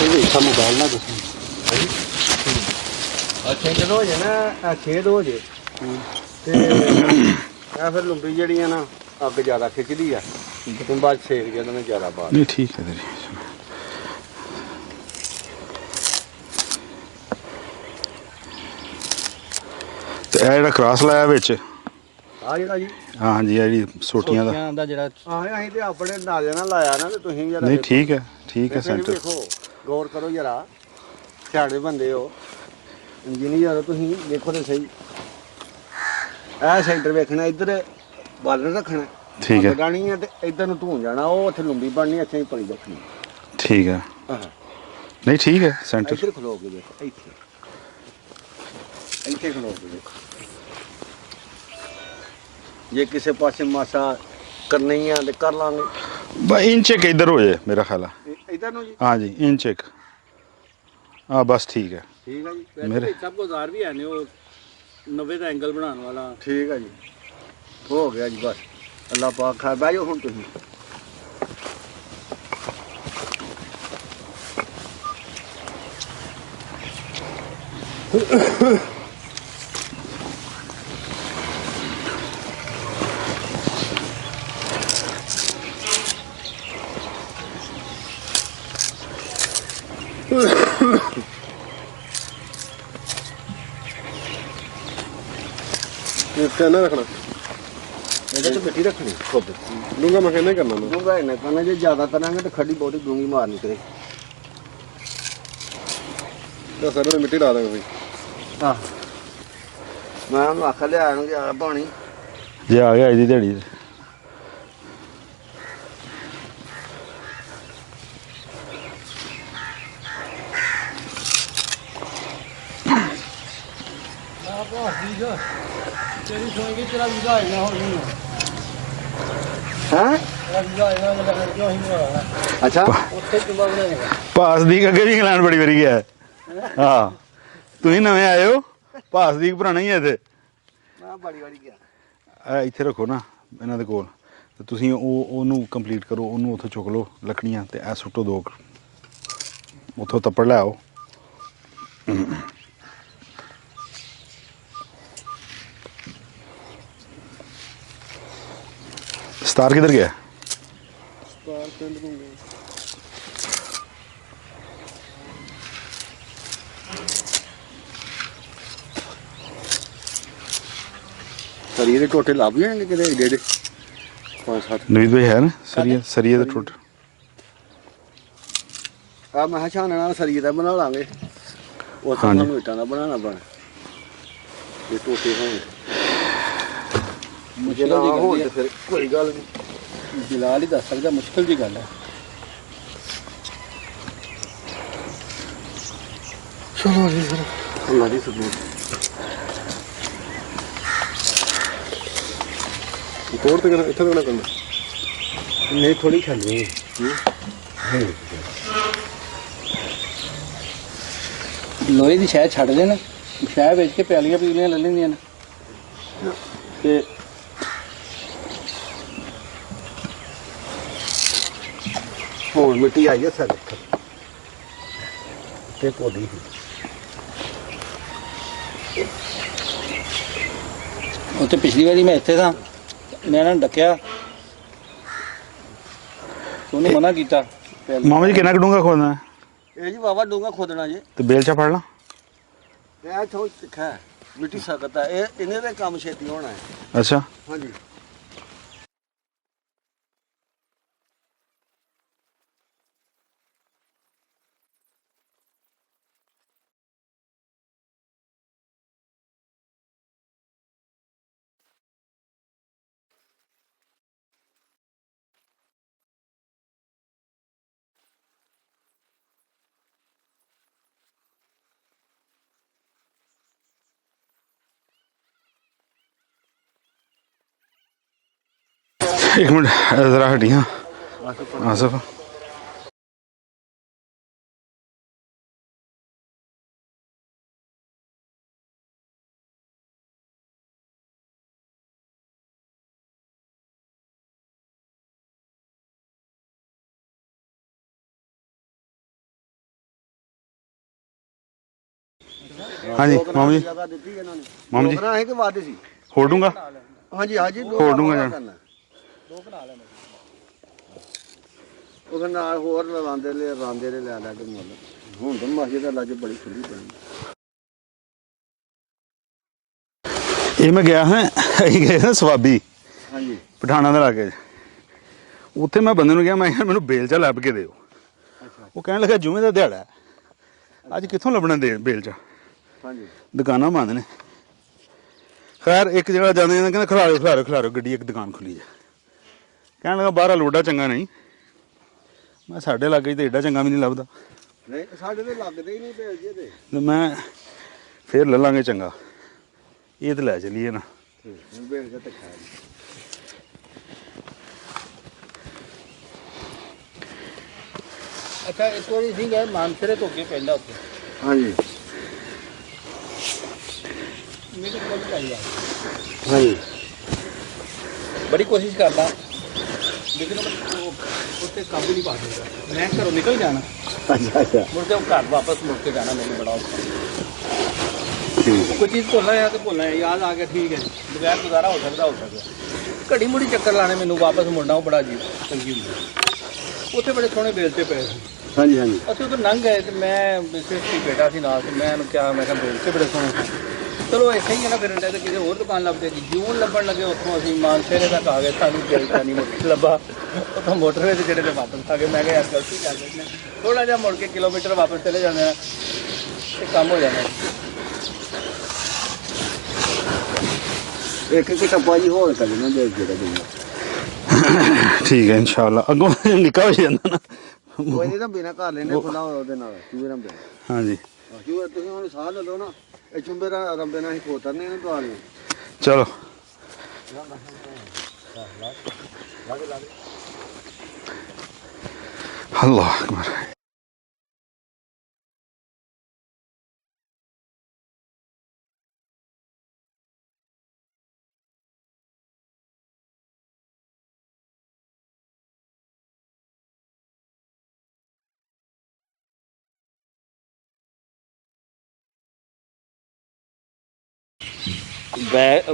ਇਹਦੇ ਮੋਬਾਈਲ ਨਾ ਦੱਸੋ ਛੇਦ ਹੋ ਜੇ ਨਾ ਛੇਦ ਹੋ ਜੇ ਤੇ ਇਹ ਫਿਰ ਲੰਬੀ ਜਿਹੜੀ ਆ ਨਾ ਅੱਗ ਜ਼ਿਆਦਾ ਖਿੱਚਦੀ ਆ ਤੇ ਬਾਅਦ ਛੇਕ ਜਦੋਂ ਨੇ ਜ਼ਿਆਦਾ ਬਾਹਰ ਨਹੀਂ ਠੀਕ ਹੈ ਤੇਰੀ ਤੇ ਇਹ ਜਿਹੜਾ ਕ੍ਰਾਸ ਲਾਇਆ ਵਿੱਚ ਆ ਜਿਹੜਾ ਜੀ ਹਾਂ ਜੀ ਇਹ ਜਿਹੜੀ ਸੋਟੀਆਂ ਦਾ ਦਾ ਜਿਹੜਾ ਅਸੀਂ ਤੇ ਆਪਣੇ ਨਾਲੇ ਨਾਲ ਲਾਇਆ ਨਾ ਤੇ ਤੁਸੀਂ ਜਰਾ ਨਹੀਂ ਠੀਕ ਹੈ ਸੈਂਟਰ ਵੇਖੋ ਗੌਰ ਕਰੋ ਜਰਾ ਸਿਆਣੇ ਬੰਦੇ ਹੋ ਇੰਜੀਨੀਅਰ ਤੁਸੀਂ ਦੇਖੋ ਤੇ ਸਹੀ ਇਹ ਸੈਂਟਰ ਵੇਖਣਾ ਇੱਧਰ ਬਾਲਣ ਰੱਖਣਾ ਠੀਕ ਹੈ ਗਾਣੀ ਹੈ ਤੇ ਇੱਧਰ ਨੂੰ ਧੂਣ ਜਾਣਾ ਉਹ ਉੱਥੇ ਲੰਬੀ ਬਣਨੀ ਇੱਥੇ ਹੀ ਪਲੀ ਰੱਖਣੀ ਠੀਕ ਹੈ ਹਾਂ ਨਹੀਂ ਠੀਕ ਹੈ ਸੈਂਟਰ ਇੱਧਰ ਖਲੋ ਕੇ ਦੇਖੋ ਇੱਥੇ ਖਲੋ ਕੇ ਦੇਖੋ ਜੇ ਕਿਸੇ ਪਾਸੇ ਮਾਸਾ ਕਰਨੀ ਆ ਤੇ ਕਰ ਲਾਂਗੇ ਬਸ ਇੰਚ ਇੱਕ ਇੱਧਰ ਹੋ ਜਾਏ ਮੇਰਾ ਖਿਆਲ ਹੈ ਇੱਧਰ ਨੂੰ ਜੀ ਹਾਂ ਜੀ ਇੰਚ ਇੱਕ ਹਾਂ ਬਸ ਠੀਕ ਹੈ ਠੀਕ ਹੈ ਜੀ ਮੇਰੇ ਸਭ ਕੁਝ ਔਜ਼ਾਰ ਵੀ ਹੈ ਨੇ ਉਹ 90 ਦਾ ਐਂਗਲ ਬਣਾਉਣ ਵਾਲਾ ਠੀਕ ਹੈ ਜੀ ਹੋ ਗਿਆ ਜੀ ਬਸ ਅੱਲਾ ਪਾਕ ਖਾ ਬਹਿ ਜਾਓ ਹੁਣ ਤੁਸੀਂ कहना रखना ਇਹਦੇ ਚ ਮਿੱਟੀ ਰੱਖਣੀ ਖੁਦ लूंगा मैं कहना करना मैं ਡੂੰਘਾ ਇੰਨਾ ਕਰਨਾ ਜੇ ਜ਼ਿਆਦਾ ਕਰਾਂਗੇ ਤਾਂ ਖੱਡੀ ਬਹੁਤੀ ਡੂੰਗੀ ਮਾਰਨੀ ਕਰੇ दस सर में मिट्टी ला देंगे भाई ਹਾਂ ਮੈਂ ਉਹਨੂੰ ਆਖ ਲਿਆ ਆਣਗੇ ਆ ਪਾਣੀ ਜੇ ਆ ਗਿਆ ਇਹਦੀ ਦਿਹਾੜੀ ਤੇਰੀ ਸੁਣ ਕੇ ਤੇਰਾ ਵੀਜ਼ਾ ਆਇਆ ਹੁਣ ਨਹੀਂ ਹੈ ਤੇਰਾ ਵੀਜ਼ਾ ਆਇਆ ਨਾ ਲੱਗ ਕਿਉਂ ਹੀ ਹੋਣਾ ਅੱਛਾ ਉੱਥੇ ਚੁੰਬਾ ਬਣਾਏਗਾ ਭਾਸ ਦੀ ਅੱਗੇ ਵੀ ਇੰਗਲੈਂਡ ਬੜੀ ਵਾਰੀ ਗਿਆ ਹਾਂ ਤੁਸੀਂ ਨਵੇਂ ਆਏ ਹੋ ਭਾਸ ਦੀ ਪੁਰਾਣਾ ਹੀ ਹੈ ਇੱਥੇ ਮੈਂ ਬੜੀ ਵਾਰੀ ਗਿਆ ਇਹ ਇੱਥੇ ਰੱਖੋ ਨਾ ਇਹਨਾਂ ਦੇ ਕੋਲ ਤੇ ਤੁਸੀਂ ਉਹਨੂੰ ਕੰਪਲੀਟ ਕਰੋ ਉਹਨੂੰ ਉੱਥੋਂ ਚੁੱਕ ਲਓ ਲੱਕੜੀਆਂ ਤੇ ਇਹ ਸੁੱਟੋ ਦੋ ਕੁ। ਉੱਥੋਂ ਤੱਪੜ ਲੈ ਆਓ ਸਤਾਰ ਕਿੱਧਰ ਗਿਆ ਸਰੀਏ ਦੇ ਟੋਟੇ ਲੱਭ ਜਾਣਗੇ ਕਿਤੇ ਏਡੇ ਏਡੇ 5-7 ਨਵੀਦ ਭਾਈ ਹੈ ਨਾ ਸਰੀਏ ਦਾ ਟੁੱਟ ਆ ਮੈਂ ਛਾਨਣਾ ਸਰੀਏ ਦਾ ਬਣਾ ਲਾਂਗੇ ਉਹ ਹਾਂਜੀ। ਸਾਨੂੰ ਇੱਟਾਂ ਦਾ ਬਣਾਉਣਾ ਪੈਣਾ ਇਹ ਟੋਟੇ ਹੋਣ ਮੁਝੇ ਨਾ ਹੋਣ ਤੇ ਫਿਰ ਕੋਈ ਗੱਲ ਨਹੀਂ ਜਲਾਲ ਹੀ ਦੱਸ ਸਕਦਾ ਮੁਸ਼ਕਲ ਦੀ ਗੱਲ ਹੈ ਚਲੋ ਜੀ ਫਿਰ ਅੱਲਾ ਦੀ ਸਬੂਤ तोड़ तो करना इतना करना करना ਨਹੀਂ ਥੋੜੀ ਖੰਨੀ ਲੋਹੇ ਦੀ ਸ਼ਾਇਦ ਛੱਡ ਦੇਣ ਸ਼ਾਇਦ ਵੇਚ ਕੇ ਪਿਆਲੀਆਂ ਪੀਲੀਆਂ ਲੈ ਲੈਂਦੀਆਂ ਨੇ ਤੇ ਹੁਣ ਮਿੱਟੀ ਆਈ ਹੈ ਸਰ ਤੇ ਕੋਡੀ ਉੱਥੇ ਪਿਛਲੀ ਵਾਰੀ ਮੈਂ ਇੱਥੇ ਸਾਂ ਮੈਂ ਇਹਨਾਂ ਨੂੰ ਡੱਕਿਆ ਉਹਨੇ ਮਨਾ ਕੀਤਾ ਮਾਮਾ ਜੀ ਕਿੰਨਾ ਕਢੂੰਗਾ ਖੋਦਣਾ ਇਹ ਜੀ ਬਾਬਾ ਡੂੰਗਾ ਖੋਦਣਾ ਜੀ ਤੇ ਬੇਲ ਚਾ ਫੜ ਲਾ ਇਹ ਥੋੜੀ ਤਿੱਖਾ ਹੈ ਮਿੱਟੀ ਸਖਤ ਹੈ ਇਹ ਇਹਨੇ ਦਾ ਕੰਮ ਛੇਤੀ ਹੋਣਾ ਹੈ ਅੱਛਾ ਹਾਂਜੀ एक मिनट जरा हटी हाँ आसफ ਹਾਂਜੀ, ਦੋ ਕਨਾਲ ਮਾਮੂ ਦੀ ਜੀ। ਜਗ੍ਹਾ ਦਿੱਤੀ ਇਹਨਾਂ ਨੇ ਮਾਮੂ ਦੋ ਜੀ। ਕਨਾਲ ਹੈ ਕਿ ਵੱਧ ਸੀ? ਹੋਰ ਡੂੰਗਾ ਹਾਂਜੀ ਹਾਂਜੀ ਹੋਰ ਡੂੰਘਾ ਕਨਾਲ ਜਾਣਾ। ਕਰਨਾ। ਉਹ ਨਾਲ ਹੋਰ ਲਾਂਦੇ ਲੈ ਲੈ ਕੇ ਮੁੱਲ ਹੁਣ ਤਾਂ ਮਸਜਿਦ ਦਾ ਲੱਜ ਬੜੀ ਖੁੱਲੀ ਪਈ। ਇਹ ਮੈਂ ਗਿਆ ਹਾਂ, ਅਸੀਂ ਗਏ ਨਾ ਸਵਾਬੀ ਹਾਂਜੀ ਪਠਾਣਾ ਦੇ ਇਲਾਕੇ 'ਚ। ਉੱਥੇ ਮੈਂ ਬੰਦੇ ਨੂੰ ਕਿਹਾ, ਮੈਂ ਕਿਹਾ ਮੈਨੂੰ ਬੇਲਚਾ ਲੱਭ ਕੇ ਦਿਓ। ਅੱਛਾ ਉਹ ਕਹਿਣ ਲੱਗਾ ਜੁਮੇ ਦਾ ਦਿਹਾੜਾ ਹੈ, ਅੱਜ ਕਿੱਥੋਂ ਲੱਭਣਾ ਬੇਲਚਾ, ਹਾਂਜੀ ਦੁਕਾਨਾਂ ਬੰਦ ਨੇ। ਖੈਰ ਇੱਕ ਜਗ੍ਹਾ ਜਾਂਦੇ ਜਾਂਦੇ ਕਹਿੰਦਾ ਖਿਲਾਰਿਓ ਗੱਡੀ, ਇੱਕ ਦੁਕਾਨ ਖੁੱਲੀ ਹੈ। ਕਹਿਣ ਲੱਗਾ ਬਾਹਰ ਲੋਡਾ ਚੰਗਾ ਨਹੀਂ। ਮੈਂ ਸਾਡੇ ਇਲਾਕੇ 'ਚ ਤਾਂ ਏਡਾ ਚੰਗਾ ਵੀ ਨਹੀਂ ਲੱਭਦਾ, ਨਹੀਂ ਸਾਡੇ ਤੇ ਲੱਗਦੇ ਹੀ ਨਹੀਂ ਭੇਜ ਜੇ ਤੇ ਤੇ ਮੈਂ ਫੇਰ ਲੈ ਲਾਂਗੇ ਚੰਗਾ, ਇਹ ਤੇ ਲੈ ਚਲੀਏ ਨਾ। ਭੇਜ ਕੇ ਤੇ ਖਾ ਅੱਛਾ ਇੱਕ ਵਾਰੀ ਸੀ ਗਏ ਮਾਨਸਰੇ ਤੋਂ ਅੱਗੇ ਪੈਂਦਾ ਉੱਥੇ ਹਾਂਜੀ ਮੇਰੇ ਕੋਲ ਚਾਹੀਦਾ, ਹਾਂਜੀ ਬੜੀ ਕੋਸ਼ਿਸ਼ ਕਰਦਾ ਲੇਕਿਨ ਉਹ ਉੱਥੇ ਕਾਬੂ ਨਹੀਂ ਪਾ ਸਕਦਾ। ਮੈਂ ਘਰੋਂ ਨਿਕਲ ਜਾਣਾ, ਅੱਛਾ ਅੱਛਾ ਮੁੜ ਕੇ ਉਹ ਘਰ ਵਾਪਸ ਮੁੜ ਕੇ ਜਾਣਾ ਮੈਨੂੰ ਬੜਾ ਔਖਾ। ਠੀਕ ਕੋਈ ਚੀਜ਼ ਭੁੱਲਣਾ ਹੈ ਤੇ ਭੁੱਲਣਾ ਹੈ, ਯਾਦ ਆ ਗਿਆ ਠੀਕ ਹੈ ਜੀ, ਬਗੈਰ ਗੁਜ਼ਾਰਾ ਹੋ ਸਕਦਾ। ਘੜੀ ਮੁੜੀ ਚੱਕਰ ਲਾਣੇ ਮੈਨੂੰ ਵਾਪਸ ਮੁੜਨਾ ਉਹ ਬੜਾ ਜੀ ਤੰਗੀ ਹੁੰਦੀ। ਉੱਥੇ ਬੜੇ ਸੋਹਣੇ ਬੇਲਚੇ ਪਏ ਸੀ, ਹਾਂਜੀ ਹਾਂਜੀ ਅਸੀਂ ਉਦੋਂ ਲੰਘ ਗਏ ਤੇ ਮੈਂ ਬਿਸਕੁਟ ਬੇਟਾ ਸੀ ਨਾਲ ਤੇ ਮੈਂ ਉਹਨੂੰ ਕਿਹਾ, ਮੈਂ ਕਿਹਾ ਬੇਲਚੇ ਬੜੇ ਸੋਹਣੇ ਸੀ। ਚਲੋ ਇੱਥੇ ਹੀ ਹੈ ਨਾ ਫਿਰ ਤੇ ਕਿਸੇ ਹੋਰ ਦੁਕਾਨ ਲੱਭ ਜਾਏਗੀ। ਜਿਉਂ ਲੱਭਣ ਲੱਗੇ ਉੱਥੋਂ ਅਸੀਂ ਮਾਨਸੇਰੇ ਤੱਕ ਆ ਗਏ, ਸਾਨੂੰ ਬੇਲਚਾ ਨਹੀਂ ਲੱਭਾ। ਉੱਥੋਂ ਮੋਟਰਵੇ ਤੇ ਜਿਹੜੇ ਤੇ ਵਾਪਸ ਆ ਗਏ। ਮੈਂ ਕਿਹਾ ਯਾਰ ਗਲਤੀ ਕਰ ਗਏ, ਥੋੜਾ ਜਿਹਾ ਮੁੜ ਕੇ ਕਿਲੋਮੀਟਰ ਵਾਪਸ ਚਲੇ ਜਾਂਦੇ ਆ ਤੇ ਕੰਮ ਹੋ ਜਾਣਾ। ਇੱਕ ਇੱਕ ਟੱਪਾ ਜੀ ਹੋਰ ਕਰ ਦੇਣਾ ਦੇ ਜਿਹੜਾ ਦੇਣਾ। ਠੀਕ ਹੈ ਇਨਸ਼ਾਅੱਲਾ, ਅੱਗੋਂ ਨਿੱਕਾ ਹੋ ਜਾਂਦਾ ਨਾ। ਕੋਈ ਨਹੀਂ ਤਾਂ ਬਿਨਾ ਘਰ ਲੈਣੇ ਖੁੱਲਾ ਉਹਦੇ ਨਾਲ ਚੂਹੇ ਰੰਬੇ ਹਾਂਜੀ ਚੂਹੇ ਤੁਸੀਂ ਹੁਣ ਸਾਹ ਲੈ ਲਓ ਨਾ, ਇਹ ਚੁੰਬੇ ਰੰਬੇ ਨਾਲ ਹੀ ਕੋਤਰਨੇ ਨੇ ਦੁਆਲੇ। ਚਲੋ ਅੱਲਾਹ ਅਕਬਰ।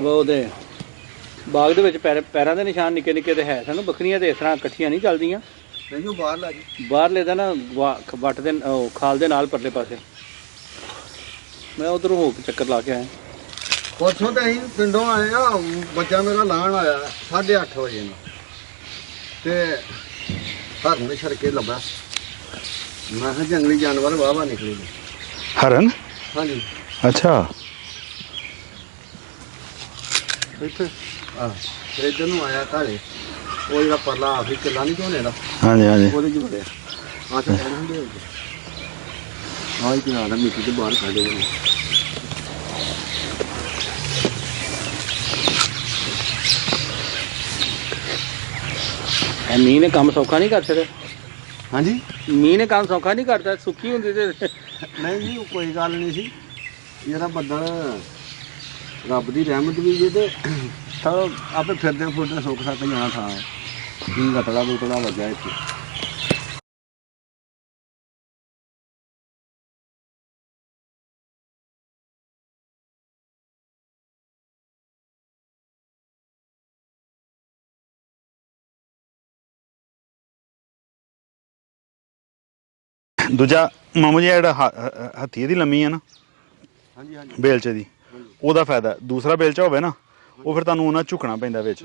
ਉਹਦੇ ਬਾਗ ਦੇ ਵਿੱਚ ਪੈਰਾਂ ਦੇ ਨਿਸ਼ਾਨ ਨਿੱਕੇ ਨਿੱਕੇ ਤੇ ਹੈ ਸਾਨੂੰ, ਬੱਕਰੀਆਂ ਤੇ ਇਸ ਤਰ੍ਹਾਂ ਇਕੱਠੀਆਂ ਨਹੀਂ ਚੱਲਦੀਆਂ। ਨਹੀਂ ਉਹ ਬਾਹਰ ਲਾ ਜੀ ਬਾਹਰਲੇ ਦਾ ਨਾ ਵੱਟ ਦੇ ਉਹ ਖਾਲ ਦੇ ਨਾਲ ਪਰਲੇ ਪਾਸੇ। ਮੈਂ ਉਧਰੋਂ ਹੋ ਕੇ ਚੱਕਰ ਲਾ ਕੇ ਆਇਆ। ਉੱਥੋਂ ਤਾਂ ਅਸੀਂ ਪਿੰਡੋਂ ਆਏ ਆ, ਬੱਚਾ ਮੇਰਾ ਲਾਣ ਆਇਆ 8:30 ਵਜੇ ਨੂੰ ਤੇ ਹਰਨ ਛੜਕੇ ਲੱਭਾ। ਮੈਂ ਕਿਹਾ ਜੰਗਲੀ ਜਾਨਵਰ ਵਾਹਵਾ ਨਿਕਲੇ ਨੇ। ਹਰਨ, ਹਾਂਜੀ ਅੱਛਾ ਇੱਥੇ ਆ ਫਿਰ ਇੱਧਰ ਨੂੰ ਆਇਆ ਘਰੇ, ਉਹ ਜਿਹੜਾ ਪਰਲਾ ਆਖਰੀ ਕਿੱਲਾ ਨਹੀਂ ਝੋਨੇ ਦਾ, ਹਾਂਜੀ ਹਾਂਜੀ ਉਹਦੇ ਚ ਵੜਿਆ। ਆ ਤੇ ਕਹਿਣਾ ਹੁੰਦੇ ਆ ਹੀ ਕਿਨਾਰਾ ਮਿੱਟੀ ਤੋਂ ਬਾਹਰ ਕੱਢੇ ਨੇ। ਮੀਂਹ ਨੇ ਕੰਮ ਸੌਖਾ ਨਹੀਂ ਕਰ ਸਕਦਾ। ਹਾਂਜੀ ਮੀਂਹ ਨੇ ਕੰਮ ਸੌਖਾ ਨਹੀਂ ਕਰਦਾ, ਸੁੱਕੀ ਹੁੰਦੀ ਤੇ ਨਹੀਂ ਜੀ ਉਹ ਕੋਈ ਗੱਲ ਨਹੀਂ ਸੀ, ਜਿਹੜਾ ਬੱਦਲ ਰੱਬ ਦੀ ਰਹਿਮਤ ਵੀ ਜੇ ਤੇ ਸਭ ਆਪੇ ਫਿਰਦੇ ਫੁਰਦੇ ਸੁੱਕ ਸੱਕ ਜਾਣਾ ਥਾਂ ਕੀ ਗਤੜਾ ਗੁਤੜਾ ਲੱਗਿਆ ਇੱਥੇ। ਦੂਜਾ ਮਾਮੂ ਜੀ, ਜਿਹੜਾ ਹੱਥੀ ਇਹਦੀ ਲੰਮੀ ਹੈ ਨਾ ਹਾਂਜੀ ਹਾਂਜੀ ਬੇਲਚੇ ਦੀ, ਉਹਦਾ ਫਾਇਦਾ। ਦੂਸਰਾ ਬੇਲਚਾ ਹੋਵੇ ਨਾ, ਉਹ ਫਿਰ ਤੁਹਾਨੂੰ ਉਹਨਾਂ ਝੁਕਣਾ ਪੈਂਦਾ ਵਿੱਚ।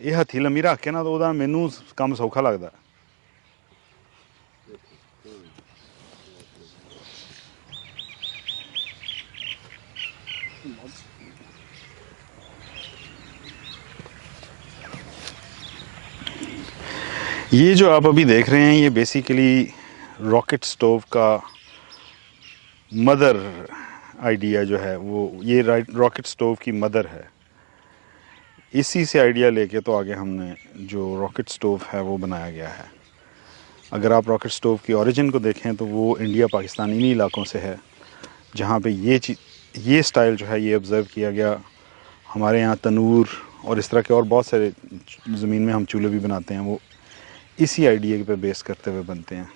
ਇਹ ਹੱਥੀ ਲੰਮੀ ਰੱਖ ਕੇ ਨਾ, ਤਾਂ ਉਹਦਾ ਮੈਨੂੰ ਕੰਮ ਸੌਖਾ ਲੱਗਦਾ। ये जो आप अभी देख रहे हैं, ये बेसिकली रॉकेट स्टोव का मदर आइडिया जो है वो, ये रॉकेट स्टोव की मदर है। इसी से आइडिया लेके तो आगे हमने जो रॉकेट स्टोव है वो बनाया गया है। अगर आप रॉकेट स्टोव की ओरिजिन को देखें तो वो इंडिया पाकिस्तान इन्हीं इलाकों से है जहाँ पे ये स्टाइल जो है ये ऑब्ज़र्व किया गया। हमारे यहाँ तनूर और इस तरह के और बहुत सारे ज़मीन में हम चूल्हे भी बनाते हैं, वो इसी आइडिया पे बेस करते हुए बनते हैं।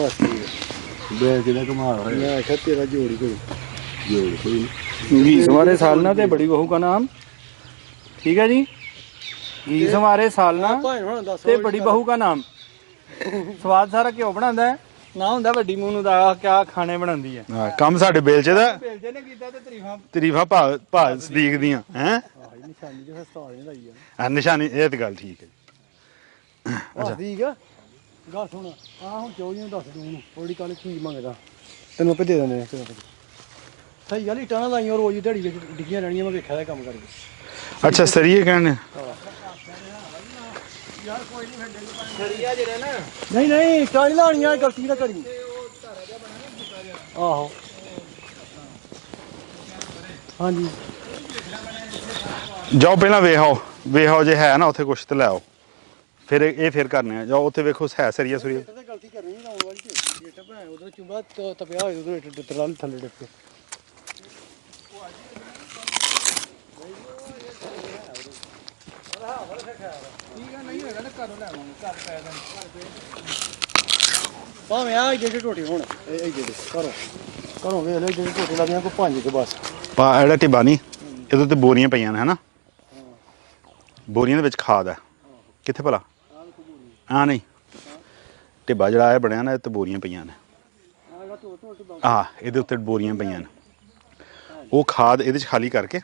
ਬਸ ਠੀਕ ਬੇਲ ਕਿਹਦਾ ਕਮਾਲ ਹੋਇਆ ਮੈਂ ਆਖਿਆ ਤੇਰਾ ਜੋੜੀ ਕੋਈ घीस हमारे सालना ते बड़ी बहू का नाम ठीक है जी घीस हमारे सालना ते बड़ी बहू का नाम स्वाद सारा क्यों बनांदा है ना ਹੁੰਦਾ ਵੱਡੀ ਮੂੰਹ ਨੂੰ ਦਾ ਕਿਆ ਖਾਣੇ ਬਣਾਉਂਦੀ ਹੈ ਹਾਂ ਕੰਮ ਸਾਡੇ ਬੇਲਚੇ ਦਾ ਬੇਲਜੇ ਨੇ ਕੀਤਾ ਤੇ ਤਰੀਫਾਂ ਭਾ ਸਦੀਕ ਦੀਆਂ ਹੈ ਨਿਸ਼ਾਨੀ ਜਿਹਾ ਸਟਾਰ ਨਹੀਂ ਲਾਈ ਆ ਨਿਸ਼ਾਨੀ ਇਹ ਤਾਂ ਗੱਲ ਠੀਕ ਹੈ ਅੱਛਾ ਠੀਕ ਆ ਗੱਲ ਸੁਣ ਆ ਹੁਣ ਚੋਰੀ ਨੂੰ ਦੱਸ ਦੂੰ ਉਹਨੂੰ ਥੋੜੀ ਕੱਲ ਕੀ ਮੰਗਦਾ ਤੈਨੂੰ ਆਪੇ ਦੇ ਦਿੰਦੇ ਆ ਸਹੀ ਗੱਲ ਇਟਾਂ ਨਾਲ ਲਾਈਆਂ ਰੋਜ਼ ਦਿਹਾੜੀ ਵਿੱਚ ਡਿੱਗੀਆਂ ਰਹਿਣੀਆਂ ਮੈਂ ਵੇਖਿਆ ਦਾ ਕੰਮ ਕਰਕੇ ਅੱਛਾ ਸਰੀਏ ਕਹਿੰਦੇ ਸਰੀਆ ਜਿਹੜਾ ਨਾ ਨਹੀਂ ਨਹੀਂ ਟਾਈ ਲਾਣੀਆਂ ਗਲਤੀ ਨਾ ਕਰੀ ਆਹੋ ਹਾਂਜੀ ਜਾਓ ਪਹਿਲਾਂ ਵੇਖਾਓ ਜੇ ਹੈ ਨਾ ਉੱਥੇ ਕੁਛ ਤੇ ਲੈ ਆਓ ਫਿਰ ਇਹ ਫਿਰ ਕਰਨੇ ਆ ਜਾਓ ਉੱਥੇ ਵੇਖੋ ਹੈ ਸਰੀਆ ਸੁਰੀਆ ਤੇ ਗਲਤੀ ਕਰਨੀ ਨਹੀਂ ਲਾਉਣ ਵਾਲੀ ਤੇ ਇਹ ਤਾਂ ਭੈਣ ਉਧਰ ਚੁੰਬਾ ਤਪਿਆ ਹੋਇਆ ਉਧਰ ਟਰਾਲੀ ਥੱਲੇ ਡਿੱਗ ਭਾਵੇਂ ਆ ਜਿਹੜੇ ਟੋਟੇ ਹੁਣ ਇਹ ਜਿਹੜੇ ਘਰੋਂ ਵੇਖ ਲੈ ਜਿਹੜੇ ਟੋਟੇ ਲੱਗੀਆਂ ਕੋ 5 ਕੇ ਬਸ ਇਹਦਾ ਟਿੱਬਾ ਨਹੀਂ ਇਹਦੇ ਤੇ ਬੋਰੀਆਂ ਪਈਆਂ ਨੇ ਹਨਾ ਬੋਰੀਆਂ ਦੇ ਵਿੱਚ ਖਾਦ ਹੈ ਕਿੱਥੇ ਭਲਾ ਆ ਨਹੀਂ ਟਿੱਬਾ ਜਿਹੜਾ ਇਹ ਬਣਿਆ ਨਾ ਇਹ ਤੇ ਬੋਰੀਆਂ ਪਈਆਂ ਨੇ ਇਹਦੇ ਉੱਤੇ ਬੋਰੀਆਂ ਪਈਆਂ ਨੇ ਉਹ ਖਾਦ ਇਹਦੇ ਚ ਖਾਲੀ ਕਰਕੇ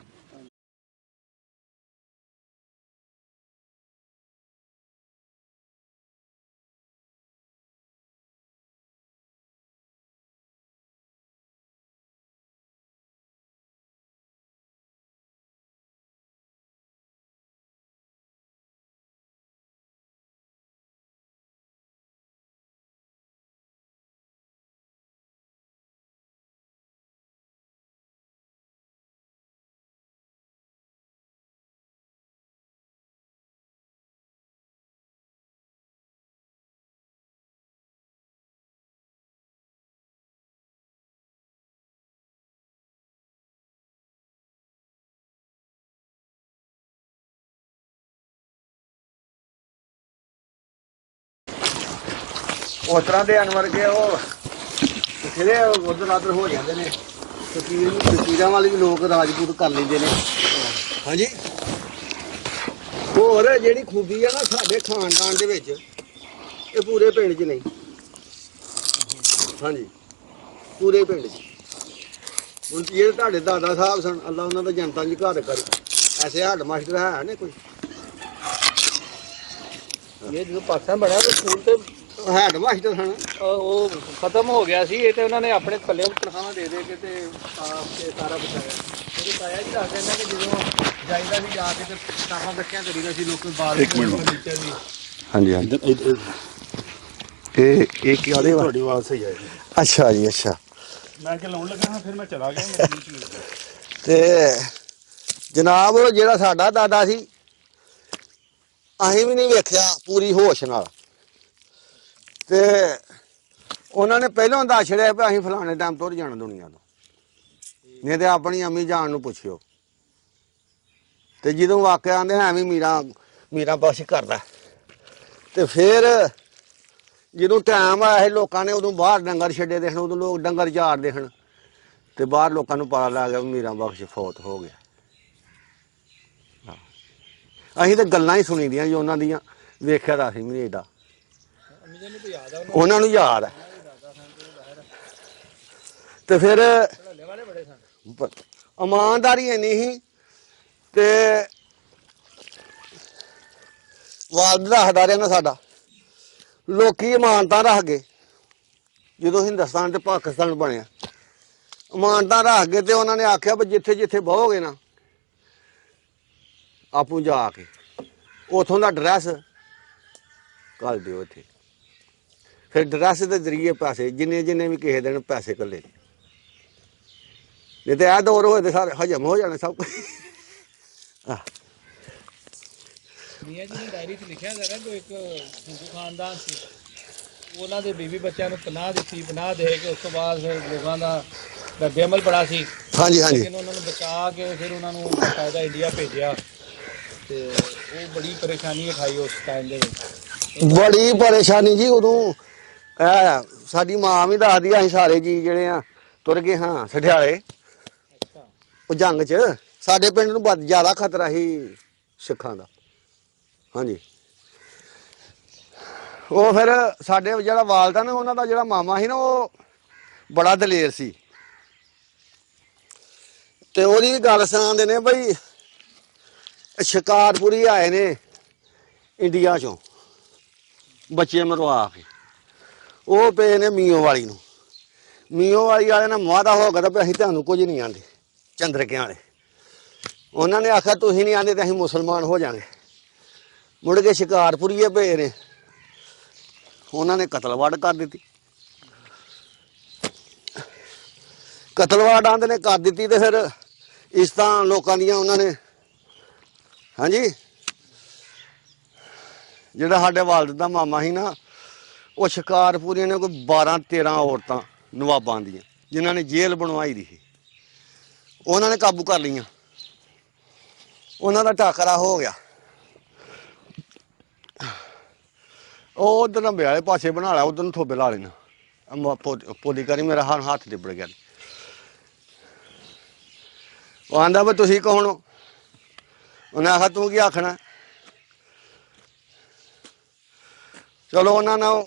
ਉਸ ਤਰ੍ਹਾਂ ਦੇ ਅਨਵਰ ਕੇ ਉਹ ਜਿਹੜੇ ਉਧਰ ਆਦਰ ਹੋ ਜਾਂਦੇ ਨੇ ਤਕੀਰਾਂ ਵਾਲੇ ਵੀ ਲੋਕ ਰਾਜਪੂਤ ਕਰ ਲੈਂਦੇ ਨੇ ਹਾਂਜੀ ਹੋਰ ਜਿਹੜੀ ਖੂਬੀ ਆ ਨਾ ਸਾਡੇ ਖਾਨਦਾਨ ਦੇ ਵਿੱਚ ਇਹ ਪੂਰੇ ਪਿੰਡ 'ਚ ਨਹੀਂ ਹਾਂਜੀ ਪੂਰੇ ਪਿੰਡ 'ਚ ਹੁਣ ਜਿਹੜੇ ਤੁਹਾਡੇ ਦਾਦਾ ਸਾਹਿਬ ਸਨ ਅੱਲਾ ਉਹਨਾਂ ਦਾ ਜਨਤਾ ਜੀ ਘਰ ਕਰੇ ਐਸੇ ਹੱਡ ਮਾਸਟਰ ਹੈ ਨੇ ਕੋਈ ਇਹ ਜਦੋਂ ਪਾਕਿਸਤਾਨ ਬਣਿਆ ਤਾਂ ਸਕੂਲ ਤੇ ਹੈਡ ਮਾਸਟਰ ਹਨ ਉਹ ਖਤਮ ਹੋ ਗਿਆ ਸੀ ਇਹ ਤੇ ਉਹਨਾਂ ਨੇ ਆਪਣੇ ਥੱਲੇ ਤਨਖਾਹਾਂ ਦੇ ਕੇ ਤੇ ਸਾਰਾ ਬਚਾਇਆ ਉਹਦੇ ਤਾਇਆ ਜੀ ਦੱਸ ਦਿੰਦਾ ਕਿ ਜਦੋਂ ਜਾਈਦਾ ਸੀ ਜਾ ਕੇ ਤੇ ਤਨਖਾਹਾਂ ਬੱਚਿਆਂ ਕਰੀਦਾ ਸੀ ਲੋਕ ਬਾਹਰ ਫਰਨੀਚਰ ਵੀ ਹਾਂਜੀ ਹਾਂਜੀ ਇਹ ਕੀ ਆਦੇ ਤੁਹਾਡੀ ਆਵਾਜ਼ ਸਹੀ ਆਈ ਅੱਛਾ ਜੀ ਅੱਛਾ ਮੈਂ ਕਿ ਲਾਉਣ ਲੱਗਾ ਹਾਂ ਫਿਰ ਮੈਂ ਚਲਾ ਗਿਆ ਤੇ ਜਨਾਬ ਜਿਹੜਾ ਸਾਡਾ ਦਾਦਾ ਸੀ ਅਸੀਂ ਵੀ ਨਹੀਂ ਵੇਖਿਆ ਪੂਰੀ ਹੋਸ਼ ਨਾਲ ਤੇ ਉਹਨਾਂ ਨੇ ਪਹਿਲਾਂ ਦੱਸ ਛੜਿਆ ਵੀ ਅਸੀਂ ਫਲਾਣੇ ਟਾਈਮ ਤੁਰ ਜਾਣਾ ਦੁਨੀਆ ਤੋਂ ਨਹੀਂ ਤੇ ਆਪਣੀ ਅੰਮੀ ਜਾਨ ਨੂੰ ਪੁੱਛਿਓ ਤੇ ਜਦੋਂ ਵਾਕਿਆ ਆਂਦੇ ਐਵੇਂ ਮੀਰਾ ਬਖਸ਼ ਕਰਦਾ ਤੇ ਫਿਰ ਜਦੋਂ ਟਾਈਮ ਆਇਆ ਸੀ ਲੋਕਾਂ ਨੇ ਉਦੋਂ ਬਾਹਰ ਡੰਗਰ ਛੱਡੇ ਦੇਖਣ ਉਦੋਂ ਲੋਕ ਡੰਗਰ ਝਾੜ ਦੇਖਣ ਤੇ ਬਾਹਰ ਲੋਕਾਂ ਨੂੰ ਪਤਾ ਲੱਗ ਗਿਆ ਵੀ ਮੀਰਾ ਬਖਸ਼ ਫੌਤ ਹੋ ਗਿਆ ਅਸੀਂ ਤਾਂ ਗੱਲਾਂ ਹੀ ਸੁਣੀ ਦੀਆਂ ਜੀ ਉਹਨਾਂ ਦੀਆਂ ਵੇਖਿਆ ਤਾਂ ਅਸੀਂ ਵੀ ਏਡਾ ਉਹਨਾਂ ਨੂੰ ਯਾਦ ਹੈ ਤੇ ਫਿਰ ਇਮਾਨਦਾਰੀ ਇੰਨੀ ਸੀ ਤੇ ਵਾਲਦ ਰੱਖਦਾ ਰਿਹਾ ਨਾ ਸਾਡਾ ਲੋਕੀ ਇਮਾਨਤਾਂ ਰੱਖ ਗਏ ਜਦੋਂ ਹਿੰਦੁਸਤਾਨ ਤੇ ਪਾਕਿਸਤਾਨ ਬਣਿਆ ਇਮਾਨਤਾਂ ਰੱਖ ਗਏ ਤੇ ਉਹਨਾਂ ਨੇ ਆਖਿਆ ਵੀ ਜਿੱਥੇ ਜਿੱਥੇ ਬਹੋਗੇ ਨਾ ਆਪੂ ਜਾ ਕੇ ਉਥੋਂ ਦਾ ਐਡਰੈਸ ਕੱਲ ਦਿਓ ਇੱਥੇ ਫਿਰ ਐਡਰੈਸ ਦੇ ਜ਼ਰੀਏ ਪੈਸੇ ਜਿੰਨੇ ਵੀ ਕਿਸੇ ਦਿਨ ਪੈਸੇ ਕੱਲੇ ਨਹੀਂ ਤੇ ਇਹ ਦੌਰ ਹੋਏ ਤੇ ਸਾਰੇ ਹਜਮ ਹੋ ਜਾਣੇ ਸਭ ਕੁਝ ਮੀਆਂ ਜੀ ਨੇ ਡਾਇਰੀ 'ਚ ਲਿਖਿਆ ਹੈਗਾ ਜੋ ਇੱਕ ਹਿੰਦੂ ਖਾਨਦਾਨ ਸੀ ਉਹਨਾਂ ਦੇ ਬੀਵੀ ਬੱਚਿਆਂ ਨੂੰ ਪਨਾਹ ਦਿੱਤੀ ਪਨਾਹ ਦੇ ਕੇ ਉਸ ਤੋਂ ਬਾਅਦ ਫਿਰ ਲੋਕਾਂ ਦਾ ਰੱਦੇ ਅਮਲ ਬੜਾ ਸੀ ਹਾਂਜੀ ਹਾਂਜੀ ਲੇਕਿਨ ਉਹਨਾਂ ਨੂੰ ਬਚਾ ਕੇ ਫਿਰ ਉਹਨਾਂ ਨੂੰ ਬਕਾਇਦਾ ਇੰਡੀਆ ਭੇਜਿਆ ਤੇ ਉਹ ਬੜੀ ਪਰੇਸ਼ਾਨੀ ਉਠਾਈ ਉਸ ਟਾਈਮ ਦੇ ਵਿੱਚ ਬੜੀ ਪਰੇਸ਼ਾਨੀ ਜੀ ਉਦੋਂ ਇਹ ਸਾਡੀ ਮਾਂ ਵੀ ਦੱਸਦੀ ਆ, ਅਸੀਂ ਸਾਰੇ ਜੀ ਜਿਹੜੇ ਆ ਤੁਰ ਗਏ ਹਾਂ ਸਠਿਆਲੇ। ਅੱਛਾ। ਉਹ ਜੰਗ 'ਚ ਸਾਡੇ ਪਿੰਡ ਨੂੰ ਬਹੁਤ ਜ਼ਿਆਦਾ ਖਤਰਾ ਸੀ ਸਿੱਖਾਂ ਦਾ। ਹਾਂਜੀ, ਉਹ ਫਿਰ ਸਾਡੇ ਜਿਹੜਾ ਵਾਲਦਾ ਨਾ, ਉਹਨਾਂ ਦਾ ਜਿਹੜਾ ਮਾਮਾ ਸੀ ਨਾ, ਉਹ ਬੜਾ ਦਲੇਰ ਸੀ। ਤੇ ਉਹਦੀ ਵੀ ਗੱਲ ਸੁਣਾਉਂਦੇ ਨੇ ਬਈ ਸ਼ਿਕਾਰਪੁਰੀ ਆਏ ਨੇ ਇੰਡੀਆ ਚੋਂ ਬੱਚੇ ਮਰਵਾ ਕੇ, ਉਹ ਪਏ ਨੇ ਮੀਓ ਵਾਲੀ ਨੂੰ। ਮੀਓ ਵਾਲੀ ਵਾਲੇ ਨਾਲ ਵਾਅਦਾ ਹੋ ਗਿਆ ਤਾਂ ਅਸੀਂ ਤੁਹਾਨੂੰ ਕੁਝ ਨਹੀਂ ਆਂਦੇ ਚੰਦਰਕਿਆਂ ਵਾਲੇ। ਉਹਨਾਂ ਨੇ ਆਖਿਆ ਤੁਸੀਂ ਨਹੀਂ ਆਂਦੇ ਤੇ ਅਸੀਂ ਮੁਸਲਮਾਨ ਹੋ ਜਾਵਾਂਗੇ। ਮੁੜ ਕੇ ਸ਼ਿਕਾਰਪੁਰੀਏ ਪਏ ਨੇ, ਉਹਨਾਂ ਨੇ ਕਤਲਵਾੜ ਕਰ ਦਿੱਤੀ। ਕਤਲਵਾੜ ਆਂਦੇ ਨੇ ਕਰ ਦਿੱਤੀ ਤੇ ਫਿਰ ਇਸ ਤਰ੍ਹਾਂ ਲੋਕਾਂ ਦੀਆਂ ਉਹਨਾਂ ਨੇ, ਹਾਂਜੀ, ਜਿਹੜਾ ਸਾਡੇ ਵਾਲਦ ਦਾ ਮਾਮਾ ਸੀ ਨਾ, ਉਹ ਸ਼ਿਕਾਰਪੁਰੀਆਂ ਨੇ ਕੋਈ 12-13 ਔਰਤਾਂ ਨਵਾਬਾਂ ਦੀਆਂ, ਜਿਨ੍ਹਾਂ ਨੇ ਜੇਲ੍ਹ ਬਣਵਾਈ ਦੀ ਸੀ, ਉਹਨਾਂ ਨੇ ਕਾਬੂ ਕਰ ਲਈਆਂ। ਉਹਨਾਂ ਦਾ ਟਾਕਰਾ ਹੋ ਗਿਆ। ਉਹ ਉਧਰ ਨੰਬੇ ਵਾਲੇ ਪਾਸੇ ਬਣਾ ਲਿਆ, ਉਧਰ ਨੂੰ ਥੋਬੇ ਲਾ ਲੈਣਾ। ਪੋਲੀ ਕਰੀ ਮੇਰਾ ਹੱਥ ਲਿਬੜ ਗਿਆ। ਉਹ ਆਂਦਾ ਵੀ ਤੁਸੀਂ ਕੌਣ ਹੋ? ਉਹਨੇ ਆਖਿਆ ਤੂੰ ਕੀ ਆਖਣਾ? ਚਲੋ ਉਹਨਾਂ ਨਾਲ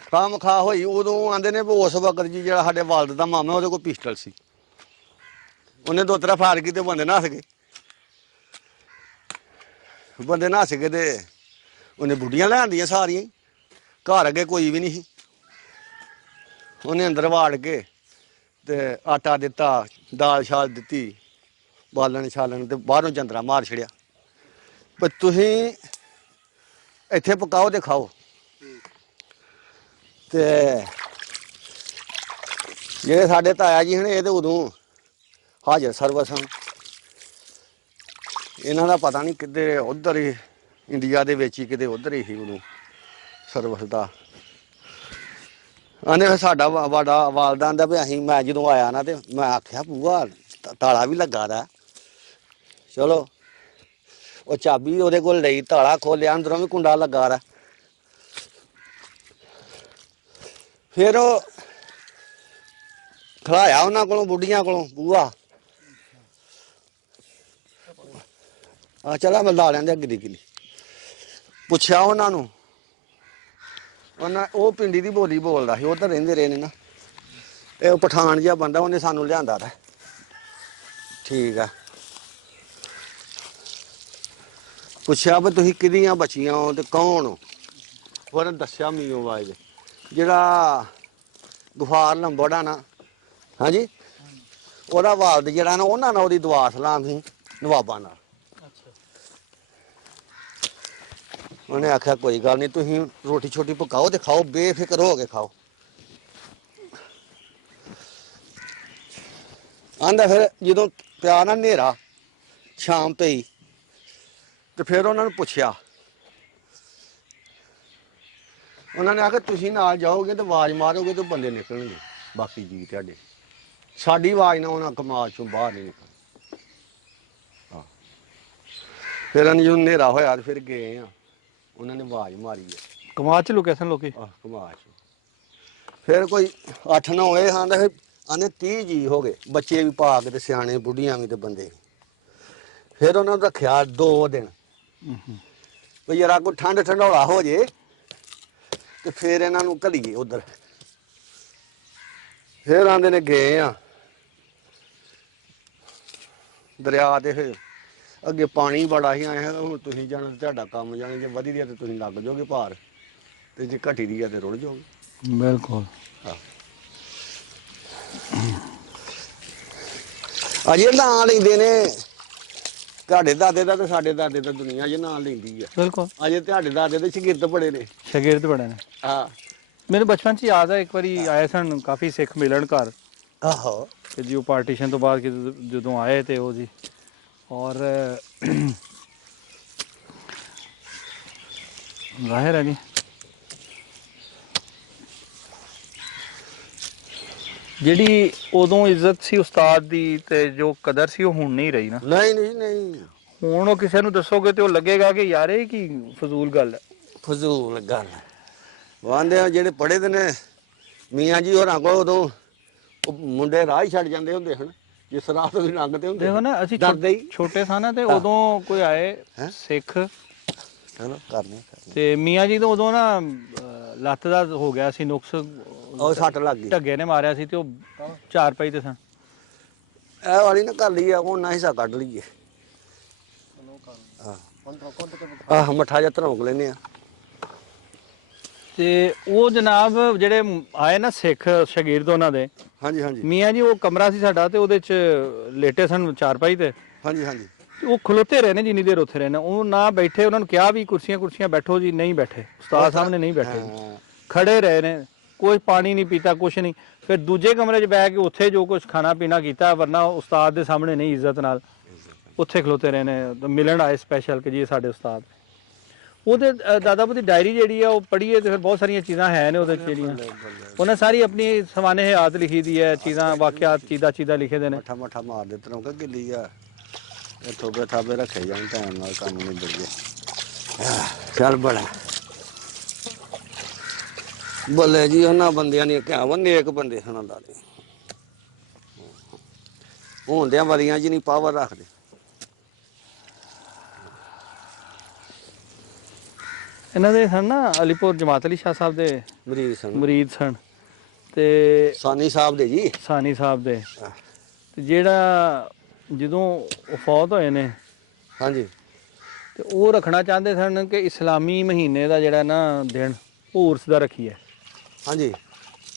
ਖਾਮ ਖਾ ਹੋਈ। ਉਦੋਂ ਆਂਦੇ ਨੇ ਵੀ ਉਸ ਵਕਤ ਜੀ ਜਿਹੜਾ ਸਾਡੇ ਵਾਲਦ ਦਾ ਮਾਮਾ, ਉਹਦੇ ਕੋਲ ਪਿਸਟਲ ਸੀ। ਉਹਨੇ 2-3 ਫਾਇਰ ਕੀਤੇ, ਬੰਦੇ ਨੱਸ ਗਏ। ਬੰਦੇ ਨੱਸ ਗਏ ਤੇ ਉਹਨੇ ਬੁੱਢੀਆਂ ਲੈ ਆਂਦੀਆਂ ਸਾਰੀਆਂ। ਘਰ ਅੱਗੇ ਕੋਈ ਵੀ ਨਹੀਂ ਸੀ। ਉਹਨੇ ਅੰਦਰ ਵਾੜ ਕੇ ਤੇ ਆਟਾ ਦਿੱਤਾ, ਦਾਲ ਛਾਲ ਦਿੱਤੀ, ਬਾਲਣ ਛਾਲਣ, ਤੇ ਬਾਹਰੋਂ ਜੰਦਰਾ ਮਾਰ ਛੜਿਆ। ਪਰ ਤੁਸੀਂ ਇੱਥੇ ਪਕਾਓ ਤੇ ਖਾਓ। ਤੇ ਜਿਹੜੇ ਸਾਡੇ ਤਾਇਆ ਜੀ ਹਨ, ਇਹ ਤੇ ਉਦੋਂ ਹਾਜ਼ਰ ਸਰਵਿਸ ਹਨ। ਇਹਨਾਂ ਦਾ ਪਤਾ ਨਹੀਂ ਕਿੱਧਰ, ਉੱਧਰ ਹੀ ਇੰਡੀਆ ਦੇ ਵਿੱਚ ਹੀ ਕਿਤੇ ਉੱਧਰ ਹੀ ਸੀ ਉਦੋਂ ਸਰਵਿਸ ਦਾ। ਆਂਦੇ ਫਿਰ ਸਾਡਾ ਵਾਲਦਾ ਆਂਦਾ ਵੀ ਅਸੀਂ, ਮੈਂ ਜਦੋਂ ਆਇਆ ਨਾ ਤੇ ਮੈਂ ਆਖਿਆ ਭੂਆ ਤਾਲਾ ਵੀ ਲੱਗਾ ਦਾ। ਚਲੋ ਉਹ ਚਾਬੀ ਉਹਦੇ ਕੋਲ ਲਈ, ਤਾਲਾ ਖੋਲਿਆ, ਅੰਦਰੋਂ ਵੀ ਕੁੰਡਾ ਲੱਗਾ ਦਾ। ਫਿਰ ਉਹ ਖਲਾਇਆ ਉਹਨਾਂ ਕੋਲੋਂ, ਬੁੱਢੀਆਂ ਕੋਲੋਂ, ਬੂਆ ਆ ਚਲਾ ਮੈਂ ਲਾ ਲੈਂਦੇ ਅੱਗੇ ਦੀ। ਪੁੱਛਿਆ ਉਹਨਾਂ ਨੂੰ, ਉਹ ਪਿੰਡੀ ਦੀ ਬੋਲੀ ਬੋਲਦਾ ਸੀ, ਉਹ ਤਾਂ ਰਹਿੰਦੇ ਰਹੇ ਨੇ ਨਾ। ਇਹ ਪਠਾਨ ਜਿਹਾ ਬੰਦਾ, ਉਹਨੇ ਸਾਨੂੰ ਲਿਆਂਦਾ ਤਾ। ਠੀਕ ਆ। ਪੁੱਛਿਆ ਵੀ ਤੁਸੀਂ ਕਿਹਦੀਆਂ ਬੱਚੀਆਂ ਹੋ ਤੇ ਕੌਣ ਹੋ? ਉਹਨੇ ਦੱਸਿਆ ਮੀਓ ਵਾਲੇ ਜਿਹੜਾ ਗੁਫਾਰ ਲੰਬੜਾ ਨਾ, ਹਾਂਜੀ, ਉਹਦਾ ਵਾਲਦ ਜਿਹੜਾ ਨਾ, ਉਹਨਾਂ ਨਾਲ ਉਹਦੀ ਦੁਆ ਸਲਾਮ ਸੀ ਨਵਾਬਾਂ ਨਾਲ। ਉਹਨੇ ਆਖਿਆ ਕੋਈ ਗੱਲ ਨਹੀਂ, ਤੁਸੀਂ ਰੋਟੀ ਛੋਟੀ ਪਕਾਓ ਤੇ ਖਾਓ, ਬੇਫਿਕਰ ਹੋ ਕੇ ਖਾਓ। ਆਂਦਾ ਫਿਰ ਜਦੋਂ ਪਿਆ ਨਾ ਹਨੇਰਾ ਸ਼ਾਮ ਪਈ, ਤੇ ਫਿਰ ਉਹਨਾਂ ਨੂੰ ਪੁੱਛਿਆ। ਉਹਨਾਂ ਨੇ ਆਖਿਆ ਤੁਸੀਂ ਨਾਲ ਜਾਓਗੇ ਤੇ ਆਵਾਜ਼ ਮਾਰੋਗੇ ਤੇ ਬੰਦੇ ਨਿਕਲਣਗੇ, ਬਾਕੀ ਜੀ ਤੁਹਾਡੇ। ਸਾਡੀ ਆਵਾਜ਼ ਨਾਲ ਉਹਨਾਂ ਕਮਾਲ ਚੋਂ ਬਾਹਰ ਨਹੀਂ ਨਿਕਲ। ਹਾਂ, ਫਿਰ ਜਦੋਂ ਹਨੇਰਾ ਹੋਇਆ ਤੇ ਫਿਰ ਗਏ ਆ, ਉਹਨਾਂ ਨੇ ਆਵਾਜ਼ ਮਾਰੀ ਹੈ। ਕਮਾਦ ਚ ਲੁਕੇ ਸਨ ਲੋਕੀ। ਕਮਾਲ ਚੋਂ ਫਿਰ ਕੋਈ 8-9 ਹੋਏ ਹਾਂ, ਫਿਰ ਆਂਦੇ 30 ਜੀ ਹੋ ਗਏ, ਬੱਚੇ ਵੀ ਪਾ ਕੇ ਤੇ ਸਿਆਣੇ ਬੁੱਢੀਆਂ ਵੀ ਤੇ ਬੰਦੇ ਵੀ। ਫਿਰ ਉਹਨਾਂ ਨੂੰ ਰੱਖਿਆ 2 ਦਿਨ ਵੀ ਯਾਰ ਕੋਈ ਠੰਡ ਠੰਡੌਲਾ ਹੋ ਜੇ ਤੇ ਫਿਰ ਇਹਨਾਂ ਨੂੰ ਘਲੀਏ ਉਧਰ। ਫਿਰ ਆਂਦੇ ਨੇ ਗਏ ਆ ਦਰਿਆ ਤੇ, ਫਿਰ ਅੱਗੇ ਪਾਣੀ ਬੜਾ ਹੀ ਆਇਆ। ਹੁਣ ਤੁਸੀਂ ਜਾਣਾ, ਤੁਹਾਡਾ ਕੰਮ ਜਾਣੇ, ਜੇ ਵਧੀ ਦੀ ਤੇ ਤੁਸੀਂ ਲੱਗ ਜਾਓਗੇ ਭਾਰ, ਤੇ ਜੇ ਘਟੀ ਦੀ ਆ ਤੇ ਰੁੜ ਜਾਓਗੇ। ਬਿਲਕੁਲ। ਅਜੇ ਨਾਂ ਲੈਂਦੇ ਨੇ, ਤੁਹਾਡੇ ਦਾਦੇ ਦਾ ਤੇ ਸਾਡੇ ਦਾਦੇ ਦਾ ਦੁਨੀਆ ਅਜੇ ਨਾਂ ਲੈਂਦੀ ਆ। ਬਿਲਕੁਲ। ਅਜੇ ਤੁਹਾਡੇ ਦਾਦੇ ਦੇ ਸ਼ਾਗਿਰਦ ਬੜੇ ਨੇ। ਸ਼ਾਗਿਰਦ ਬੜੇ ਨੇ। ਹਾਂ। ਮੈਨੂੰ ਬਚਪਨ ਚ ਯਾਦ ਆ, ਇੱਕ ਵਾਰੀ ਆਏ ਸਨ ਕਾਫੀ ਸਿੱਖ ਮਿਲਣ ਘਰ। ਆਹੋ। ਤੇ ਜੀ ਉਹ ਪਾਰਟੀਸ਼ਨ ਤੋਂ ਬਾਅਦ ਜਦੋਂ ਆਏ ਤੇ ਉਹ ਜੀ, ਔਰ ਜ਼ਾਹਿਰ ਹੈ ਜੀ ਜਿਹੜੀ ਉਦੋਂ ਇੱਜ਼ਤ ਸੀ ਉਸਤਾਦ ਦੀ ਤੇ ਜੋ ਕਦਰ ਸੀ, ਉਹ ਹੁਣ ਨਹੀਂ ਰਹੀ ਨਾ। ਨਹੀਂ। ਹੁਣ ਉਹ ਕਿਸੇ ਨੂੰ ਦੱਸੋਗੇ ਤੇ ਉਹ ਲੱਗੇਗਾ ਕਿ ਯਾਰ ਇਹ ਕੀ ਫਜ਼ੂਲ ਗੱਲ ਹੈ। ਫਜ਼ੂਲ ਗੱਲ ਆਂਦੇ ਆ ਜਿਹੜੇ ਪੜ੍ਹੇ ਦੇ ਨੇ ਮੀਆਂ ਜੀ ਹੋਰਾਂ ਕੋਲ ਉਦੋਂ ਉਹ ਮੁੰਡੇ ਰਾਹ ਹੀ ਛੱਡ ਜਾਂਦੇ ਹੁੰਦੇ ਹਨ ਜਿਸ ਰਾਹ ਤੋਂ ਵੀ ਲੰਘਦੇ ਹੁੰਦੇ ਦੇਖੋ ਨਾ ਅਸੀਂ ਡਰਦੇ ਹੀ ਛੋਟੇ ਸਾਂ ਨਾ ਤੇ ਉਦੋਂ ਕੋਈ ਆਏ ਸਿੱਖ ਚਲੋ ਕਰਨੇ ਤੇ ਮੀਆਂ ਜੀ ਤੋਂ ਉਦੋਂ ਨਾ ਲੱਤ ਦਾ ਹੋ ਗਿਆ ਸੀ ਨੁਕਸ, ਉਹ ਸੱਟ ਲੱਗ ਗਈ ਢੱਗੇ ਨੇ ਮਾਰਿਆ ਸੀ ਤੇ ਉਹ 4 ਪਈ ਤੇ ਸਨ। ਇਹ ਵਾਲੀ ਨਾ ਕਰ ਲਈ ਆ ਉਹਨਾਂ ਹਿੱਸਾ ਕੱਢ ਲਈਏ। ਆਹ ਮੱਠਾ ਜਿਹਾ ਧਰੋਕ ਲੈਨੇ ਆ। ਤੇ ਉਹ ਜਨਾਬ ਜਿਹੜੇ ਆਏ ਨਾ ਸਿੱਖ ਸ਼ਾਗਿਰਦ ਉਹਨਾਂ ਦੇ, ਹਾਂਜੀ ਹਾਂਜੀ ਮੀਆਂ ਜੀ ਉਹ ਕਮਰਾ ਸੀ ਸਾਡਾ ਤੇ ਉਹਦੇ ਚ ਲੇਟੇ ਸਨ 4 ਪਈ ਤੇ ਹਾਂਜੀ ਹਾਂਜੀ ਉਹ ਖਲੋਤੇ ਰਹੇ ਨੇ ਜਿੰਨੀ ਦੇਰ ਉੱਥੇ ਰਹੇ ਨੇ। ਉਹ ਨਾ ਬੈਠੇ, ਉਹਨਾਂ ਨੂੰ ਕਿਹਾ ਵੀ ਕੁਰਸੀਆਂ ਬੈਠੋ ਜੀ, ਨਹੀਂ ਬੈਠੇ। ਉਸਤਾਦ ਸਾਹਮਣੇ ਨਹੀਂ ਬੈਠੇ, ਖੜੇ ਰਹੇ ਨੇ। ਕੋਈ ਪਾਣੀ ਨਹੀਂ ਪੀਤਾ, ਕੁਛ ਨਹੀਂ। ਫਿਰ ਦੂਜੇ ਕਮਰੇ 'ਚ ਬਹਿ ਕੇ ਉੱਥੇ ਜੋ ਕੁਝ ਖਾਣਾ ਪੀਣਾ ਕੀਤਾ, ਵਰਨਾ ਉਸਤਾਦ ਦੇ ਸਾਹਮਣੇ ਨਹੀਂ, ਇੱਜ਼ਤ ਨਾਲ ਉੱਥੇ ਖਲੋਤੇ ਰਹੇ ਨੇ। ਮਿਲਣ ਆਏ ਸਪੈਸ਼ਲ ਕਿ ਜੀ ਇਹ ਸਾਡੇ ਉਸਤਾਦ। ਉਹਦੇ ਦਾਦਾ ਦੀ ਡਾਇਰੀ ਜਿਹੜੀ ਆ ਉਹ ਪੜ੍ਹੀਏ ਤੇ ਫਿਰ ਬਹੁਤ ਸਾਰੀਆਂ ਚੀਜ਼ਾਂ ਹੈ ਨੇ ਉਹਦੇ 'ਚ ਜਿਹੜੀਆਂ ਉਹਨੇ ਸਾਰੀ ਆਪਣੀ ਸਵਾਨੇ ਹਯਾਤ ਲਿਖੀ ਦੀ ਹੈ, ਚੀਜ਼ਾਂ ਵਾਕਿਆਤ ਚੀਜ਼ਾਂ ਲਿਖੇ ਦੇ ਨੇ। ਮੱਠਾ ਮਾਰ ਦੇ ਤਰੋਂ ਕਿ ਗਿੱਲੀ ਆ ਇਹ ਥੋਬੇ ਥਾਬੇ ਰੱਖੇ ਜਾਣ ਟਾਈਮ ਨਾਲ ਕੰਮ ਨਹੀਂ ਬੜੀਏ। ਚੱਲ ਬੜਾ ਬੱਲੇ ਜੀ ਉਹਨਾਂ ਬੰਦਿਆਂ ਨੇ ਕਿਹਾ ਵਾ ਨੇਕ ਬੰਦੇ ਹਨ ਦਾ ਹੁੰਦਿਆਂ ਵਰੀਆਂ ਜੀ ਨਹੀਂ ਪਾਵਰ ਰੱਖਦੇ। ਇਹਨਾਂ ਦੇ ਸਨ ਨਾ ਅਲੀਪੁਰ ਜਮਾਤ ਅਲੀ ਸ਼ਾਹ ਸਾਹਿਬ ਦੇ ਮੁਰੀਦ ਸਨ ਤੇ ਸਾਨੀ ਸਾਹਿਬ ਦੇ ਜੀ, ਸਾਨੀ ਸਾਹਿਬ ਦੇ। ਤੇ ਜਿਹੜਾ ਜਦੋਂ ਉਹ ਫੌਤ ਹੋਏ ਨੇ, ਹਾਂਜੀ, ਤੇ ਉਹ ਰੱਖਣਾ ਚਾਹੁੰਦੇ ਸਨ ਕਿ ਇਸਲਾਮੀ ਮਹੀਨੇ ਦਾ ਜਿਹੜਾ ਨਾ ਦਿਨ ਉਹ ਉਰਸ ਦਾ ਰੱਖੀਏ। ਹਾਂਜੀ।